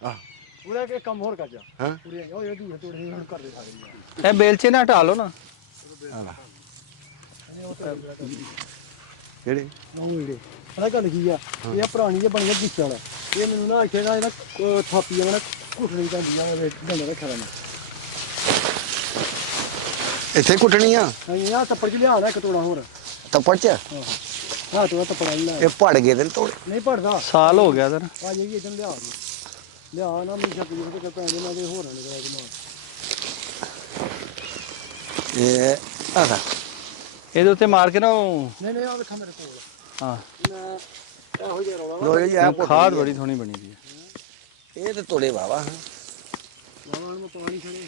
ਆ ਪੂਰਾ ਇੱਕ ਕੰਮ ਹੋਰ ਕਰ ਜਾ ਹਾਂ ਪੂਰੀ ਉਹ ਇਹ ਦੂਰ ਤੋੜ ਹੁਣ ਕਰ ਦੇ ਸਾਰੇ ਇਹ ਬੇਲਚੇ ਨਾਲ ਹਟਾ ਲਓ ਨਾ ਕਿਹੜੇ ਉਹ ਜਿਹੜੇ ਪਤਾ ਗੱਲ ਕੀ ਆ ਇਹ ਪੁਰਾਣੀ ਜੇ ਬਣੀ ਆ ਗਿੱਚਲ ਇਹ ਮੈਨੂੰ ਨਾ ਇੱਥੇ ਨਾ ਇਹਦਾ ਥਾਪੀ ਆ ਨਾ ਘੁੱਟਣੀ ਪੈਂਦੀ ਆ ਡੰਡਾ ਰੱਖਿਆ ਨਾ ਇੱਥੇ ਕੁੱਟਣੀ ਆ ਨਹੀਂ ਆ ਤੱਪੜ ਚ ਲਿਆ ਲੈ ਇੱਕ ਤੋੜਾ ਹੋਰ ਤੱਪੜ ਚ ਹਾਂ ਤੋੜਾ ਤੱਪੜਾ ਨਹੀਂ ਲੈ ਇਹ ਪੜ ਗਏ ਤੇ ਤੋੜ ਨਹੀਂ ਪੜਦਾ ਸਾਲ ਹੋ ਗਿਆ ਸਰ ਆ ਜੀ ਇਦਾਂ ਲਿਆ ਨਾ ਮੈਨੂੰ ਸ਼ੱਕ ਜੀ ਤੇ ਪੈਂਦੇ ਨਾ ਦੇ ਹੋਰ ਨਾ ਕਰਾ ਜਮਾ ਇਹ ਆਹ ਇਹਦੇ ਉੱਤੇ ਮਾਰ ਕੇ ਨਾ ਉਹ ਨਹੀਂ ਆ ਵੇਖਾ ਮੇਰੇ ਕੋਲ ਹਾਂ ਮੈਂ ਇਹੋ ਜਿਹਾ ਰੌਲਾ ਲੋ ਜੀ ਆ ਖਾਦ ਬੜੀ ਸੋਹਣੀ ਬਣੀ ਦੀ ਹੈ ਇਹ ਤੇ ਤੋੜੇ ਵਾਵਾ ਲਾਉਣ ਮੈਂ ਪਾਣੀ ਛੜੇ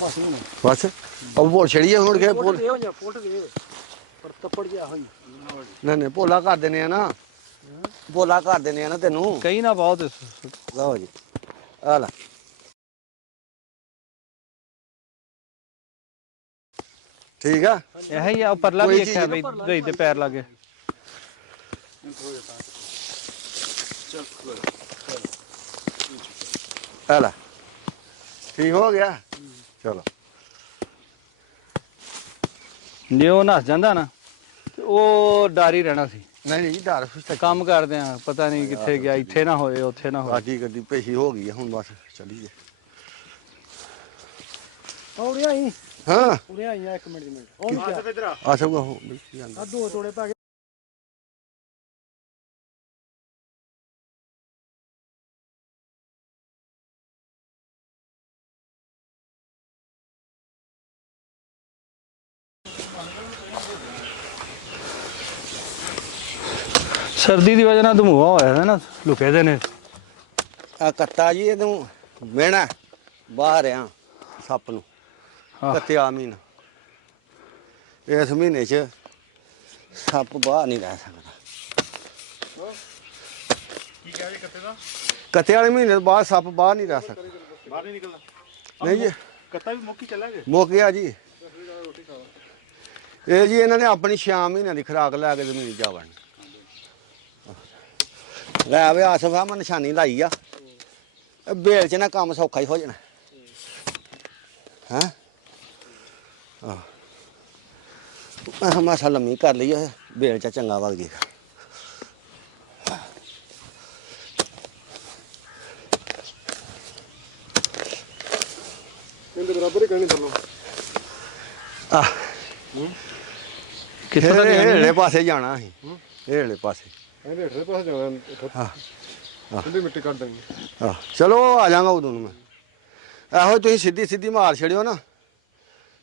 ਬਸ ਹੁਣ ਬਸ ਉਹ ਬੋਲ ਛੜੀਏ ਹੁਣ ਕੇ ਫੁੱਟ ਦੇ ਹੋ ਜਾ ਫੁੱਟ ਦੇ ਪਰ ਤੱਪੜ ਗਿਆ ਹੋਈ ਨਹੀਂ ਭੋਲਾ ਕਰ ਦਿੰਦੇ ਆ ਨਾ ਭੋਲਾ ਕਰ ਦਿੰਦੇ ਆ ਨਾ ਤੈਨੂੰ ਕਈ ਨਾ ਬਹੁਤ ਲਓ ਜੀ ਆ ਲੈ ਠੀਕ ਆ ਇਹ ਹੀ ਆ ਪਰਲਾ ਵੀ ਇੱਕ ਹੈ ਬਈ ਦਈ ਤੇ ਪੈਰ ਲੱਗੇ ਆ ਲੈ ਠੀਕ ਹੋ ਗਿਆ ਚਲੋ ਜੇ ਉਹ ਨੱਸ ਜਾਂਦਾ ਨਾ ਤੇ ਉਹ ਡਰ ਹੀ ਰਹਿਣਾ ਸੀ ਨਹੀਂ ਨਹੀਂ ਡਰ ਫੁਸਤਾ ਕੰਮ ਕਰਦੇ ਆ ਪਤਾ ਨਹੀਂ ਕਿੱਥੇ ਗਿਆ ਇੱਥੇ ਨਾ ਹੋਏ ਉੱਥੇ ਨਾ ਹੋਏ ਬਾਕੀ ਗੱਡੀ ਪੇਸ਼ੀ ਹੋ ਗਈ ਆ ਹੁਣ ਬਸ ਚੱਲੀਏ ਉਰੇ ਆਈ ਹਾਂ ਉਰੇ ਆਈ ਆ 1 ਮਿੰਟ ਦੀ ਮਿੰਟ ਉਹ ਨਹੀਂ ਆ ਸਕੂਗਾ ਹੋ ਬਿਲਕੁਲ ਜਾਂਦਾ ਆ ਦੋ ਤੋੜੇ ਪਾ ਕੇ ਸਰਦੀ ਦੀ ਵਜ੍ਹਾ ਨਾਲ ਧਮੂਆ ਹੋਇਆ ਹੈ ਨਾ ਲੁਕੇ ਦੇ ਨੇ ਆ ਕੱਤਾ ਜੀ ਇਹਨੂੰ ਮਿਹਣਾ ਬਾਹਰ ਆ ਸੱਪ ਨੂੰ ਹਾਂ। ਕੱਤਿਆ ਮਹੀਨਾ ਇਸ ਮਹੀਨੇ 'ਚ ਸੱਪ ਬਾਹਰ ਨਹੀਂ ਰਹਿ ਸਕਦਾ ਕੀ ਕਿਹਾ ਜੀ ਕੱਤੇ ਦਾ ਕੱਤੇ ਵਾਲੇ ਮਹੀਨੇ ਤੋਂ ਬਾਅਦ ਸੱਪ ਬਾਹਰ ਨਹੀਂ ਰਹਿ ਸਕਦਾ ਬਾਹਰ ਨਹੀਂ ਨਿਕਲਦਾ ਨਹੀਂ ਜੀ ਕੱਤਾ ਵੀ ਮੁੱਕੀ ਚਲਾ ਗਿਆ ਮੁੱਕ ਗਿਆ ਜੀ ਇਹ ਜੀ ਇਹਨਾਂ ਨੇ ਆਪਣੀ 6 ਮਹੀਨਿਆਂ ਦੀ ਖੁਰਾਕ ਲੈ ਕੇ ਜ਼ਮੀਨ ਜਾਵਣ ਲੈ ਆਵੇ ਆਸਫਾ ਮੈਂ ਨਿਸ਼ਾਨੀ ਲਾਈ ਆ ਇਹ ਬੇਲ 'ਚ ਨਾ ਕੰਮ ਸੌਖਾ ਹੀ ਹੋ ਜਾਣਾ ਹੈਂ ਆਹ ਮਾਸਾ ਲੰਮੀ ਕਰ ਲਈ ਇਹ ਬੇਲ 'ਚ ਚੰਗਾ ਵਗ ਗਿਆ ਇਹਦੇ ਬਰਾਬਰ ਹੀ ਕਹਿਣੀ ਥੱਲੋਂ ਆ ਕਿੱਥੋਂ ਤੱਕ ਜਾਣੀ ਹੇਠਲੇ ਪਾਸੇ ਜਾਣਾ ਅਸੀਂ ਹੇਠਲੇ ਪਾਸੇ ਇਹਦੇ ਹੇਠਲੇ ਪਾਸੇ ਜਾਣਾ ਹਾਂ ਠੰਡੀ ਮਿੱਟੀ ਕੱਢ ਦੇਣੀ ਆ ਚਲੋ ਆ ਜਾਵਾਂਗਾ ਉਦੋਂ ਨੂੰ ਮੈਂ ਇਹੋ ਤੁਸੀਂ ਸਿੱਧੀ ਸਿੱਧੀ ਮਾਰ ਛੜਿਓ ਨਾ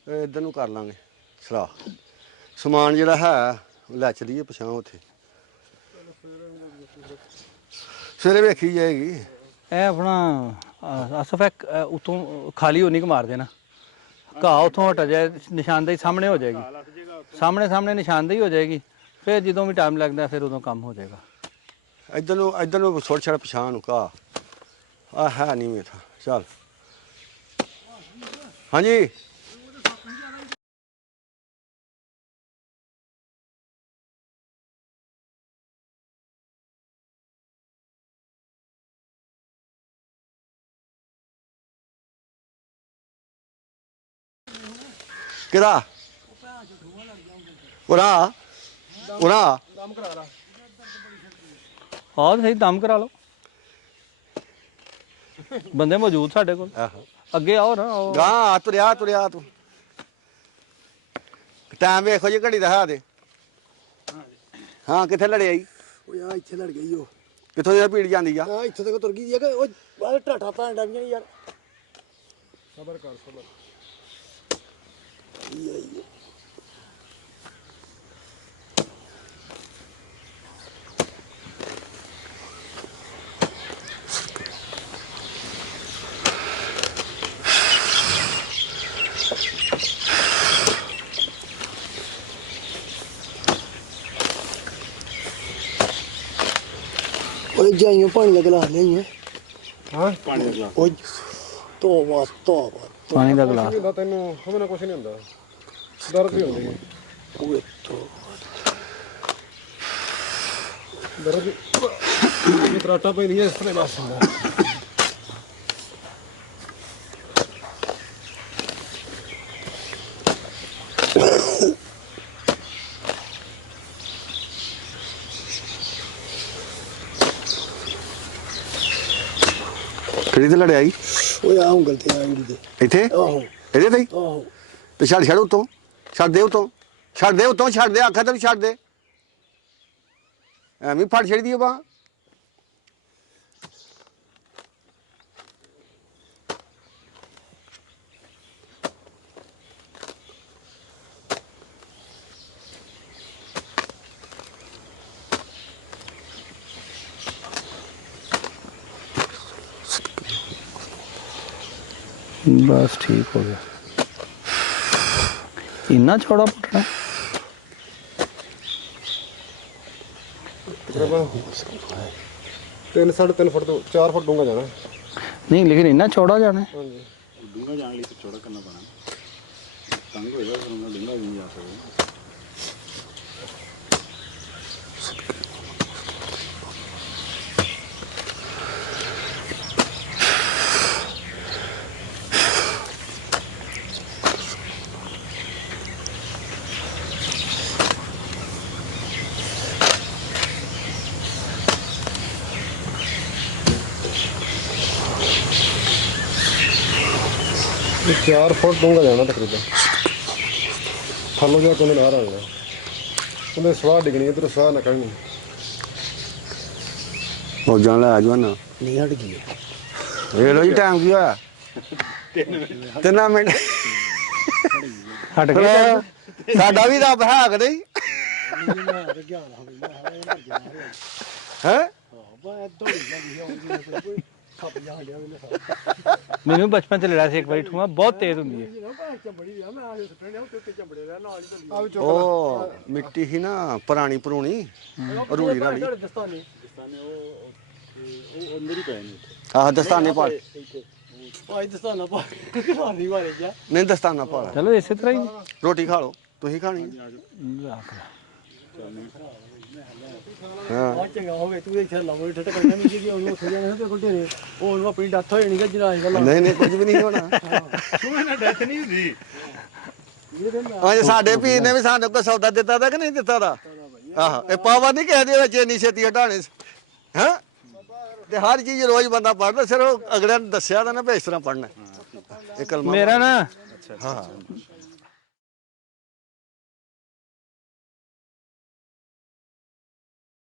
ਇੱਧਰ ਨੂੰ ਕਰ ਲਾਂਗੇ ਸਲਾਹ ਸਮਾਨ ਜਿਹੜਾ ਹੈ ਲੈ ਚਲੀਏ ਪਛਾਂ ਉੱਥੇ ਸਵੇਰੇ ਵੇਖੀ ਜਾਏਗੀ ਇਹ ਆਪਣਾ ਅਸਫੈਕ ਉਤੋਂ ਖਾਲੀ ਹੋਣੀ ਕਿ ਮਾਰ ਦੇਣਾ ਘਾਹ ਉਥੋਂ ਹਟ ਜਾਏ ਨਿਸ਼ਾਨਦੇਹੀ ਸਾਹਮਣੇ ਹੋ ਜਾਏਗੀ ਸਾਹਮਣੇ ਨਿਸ਼ਾਨਦੇਹੀ ਹੋ ਜਾਏਗੀ ਫਿਰ ਜਦੋਂ ਵੀ ਟਾਈਮ ਲੱਗਦਾ ਫਿਰ ਉਦੋਂ ਕੰਮ ਹੋ ਜਾਏਗਾ ਇੱਧਰ ਨੂੰ ਛੋੜ ਛੜ ਪਛਾਂ ਨੂੰ ਕਾ ਆ ਹੈ ਨਹੀਂ ਮੇਰਾ ਚੱਲ ਹਾਂਜੀ ਕਿਹੜਾ ਉਰਾ ਕੰਮ ਕਰਾ ਲਾ ਆਹ ਸਹੀ ਦਮ ਕਰਾ ਲਓ ਬੰਦੇ ਮੌਜੂਦ ਸਾਡੇ ਕੋਲ ਆਹੋ ਅੱਗੇ ਆਓ ਨਾ ਆਓ। ਗਾਂ ਤੁਰਿਆ ਤੂੰ ਟਾਈਮ ਵੇਖੋ ਜੀ ਘੜੀ ਦਾ ਹੈ ਦੇ ਹਾਂ ਕਿੱਥੇ ਲੜਿਆ ਜੀ ਓਏ ਆ ਇੱਥੇ ਲੜ ਗਈ ਉਹ ਕਿੱਥੋਂ ਦੀ ਭੀੜ ਜਾਂਦੀ ਆ ਆ ਇੱਥੇ ਤੱਕ ਤੁਰ ਗਈ ਕਿ ਉਹ ਬਾਹਰ ਢਾਠਾ ਪੈਂਦਾ ਵੀ ਯਾਰ ਸਬਰ ਕਰ ਸਬਰ ਓਏ ਜਾਈਓ ਪਾਣੀ ਦਾ ਗਲਾਸ ਲਿਆਈਏ ਹਾਂ ਪਾਣੀ ਦਾ ਗਲਾਸ ਓਏ ਤੋਬਾ ਪਾਣੀ ਦਾ ਗਲਾਸ ਹੁੰਦਾ ਤੈਨੂੰ ਹਮੇ ਕੁਝ ਨਹੀਂ ਹੁੰਦਾ ਦਰਦ ਵੀ ਹੁੰਦੀ ਹੈ ਓਏ ਤੋ ਦਰਦ ਇਹ ਤਰਾਟਾ ਪਈ ਨਹੀਂ ਇਸ ਤਰ੍ਹਾਂ ਬਸ ਹੁੰਦਾ ਕਿਹੜੀ ਤੇ ਲੜਿਆ ਸੀ ਓਏ ਆ ਉਂਗਲ ਤੇ ਆ ਇੰਡੀ ਦੇ ਇੱਥੇ ਆਹੋ ਇਹਦੇ ਤੇ ਹੀ? ਆਹੋ ਤੇ ਛੱਡ ਉਤੋਂ ਛੱਡ ਦੇ ਉਤੋਂ ਛੱਡ ਦੇ ਆਖਾਂ ਤੇ ਵੀ ਛੱਡ ਦੇ ਐਵੇਂ ਫੜ ਛੱਡਦੀ ਆ ਬਾਂਹ बस ठीक हो गया। इतना चौड़ा पुटना तीन 3.5 फुट तो 4 फुट डूंगा जाना नहीं, लेकिन इतना चौड़ा जाना है। डूंगा जाने लिए तो चौड़ा करना पड़ा तंग होएगा फिर उन्हें डूंगा भी नहीं जा सकता ये 4 फुट डूंगा जाना तकरीबन थल्लों जाके उन्हें नहर आ गया उन्हें स्वाह डिगनी इधर स्वाह निकलनी फौजां लै आ जाना नहीं हट गई ਇਹ ਲੋ ਜੀ ਟਾਈਮ ਕੀ ਹੋਇਆ 3 ਮਿੰਟ हट गया ਸਾਡਾ ਵੀ ਰੱਬ ਹੈ ਕਿ ਨਹੀਂ ਹੈ मैनू बचपन च लड़ा सी एक बारी ठूआ बहुत तेज होंगी है। ਉਹ ਮਿੱਟੀ ਸੀ ਨਾ ਪੁਰਾਣੀ ਪੁਰਾਣੀ ਰੂੜੀ ਰਾੜੀ दस्ताने अंदर ही पे नहीं ਆਹ ਦਸਤਾਨੇ ਪਾ भाई दस्ताना पा मारनी मारे क्या ਨਹੀਂ ਦਸਤਾਨਾ ਪਾ ਲੈ। चलो इसी तरह ही ਰੋਟੀ ਖਾ ਲਓ ਤੁਸੀਂ ਖਾਣੀ ਹਾਂ ਆ ਚੰਗਾ ਹੋ ਗਿਆ ਤੂੰ ਇੱਥੇ ਲਾਵੋ ਠੱਟ ਕਰਨਾ ਨਹੀਂ ਕਿ ਉਹਨੂੰ ਉੱਥੇ ਜਾਣਾ ਤੇ ਕੋਲ ਢੇਰੇ ਉਹ ਉਹਨੂੰ ਆਪਣੀ ਡੱਥ ਹੋ ਜਾਣੀ ਕਿ ਜਨਾਜ਼ ਦਾ ਨਹੀਂ ਨਹੀਂ ਕੁਝ ਵੀ ਨਹੀਂ ਹੋਣਾ सुबह ना डेथ नहीं हुई ਅੱਜ ਸਾਡੇ ਪੀਰ ਨੇ ਵੀ ਸਾਨੂੰ ਕੋਈ ਸੌਦਾ ਦਿੱਤਾ ਦਾ ਕਿ ਨਹੀਂ ਦਿੱਤਾ ਦਾ ਆਹ ਇਹ ਪਾਵਾ ਨਹੀਂ ਕਿਸੇ ਦੇ ਵਿੱਚ ਇੰਨੀ ਛੇਤੀ ਹਟਾਣੇ ਹਾਂ ਤੇ ਹਰ ਚੀਜ਼ ਰੋਜ਼ ਬੰਦਾ ਪੜ੍ਹਦਾ ਸਿਰ ਉਹ ਅਗਲੇ ਨੇ ਦੱਸਿਆ ਤਾਂ ਨਾ ਵੀ ਇਸ ਤਰ੍ਹਾਂ ਪੜ੍ਹਨਾ ਇਹ ਕਲਮਾ मेरा ना ਹਾਂ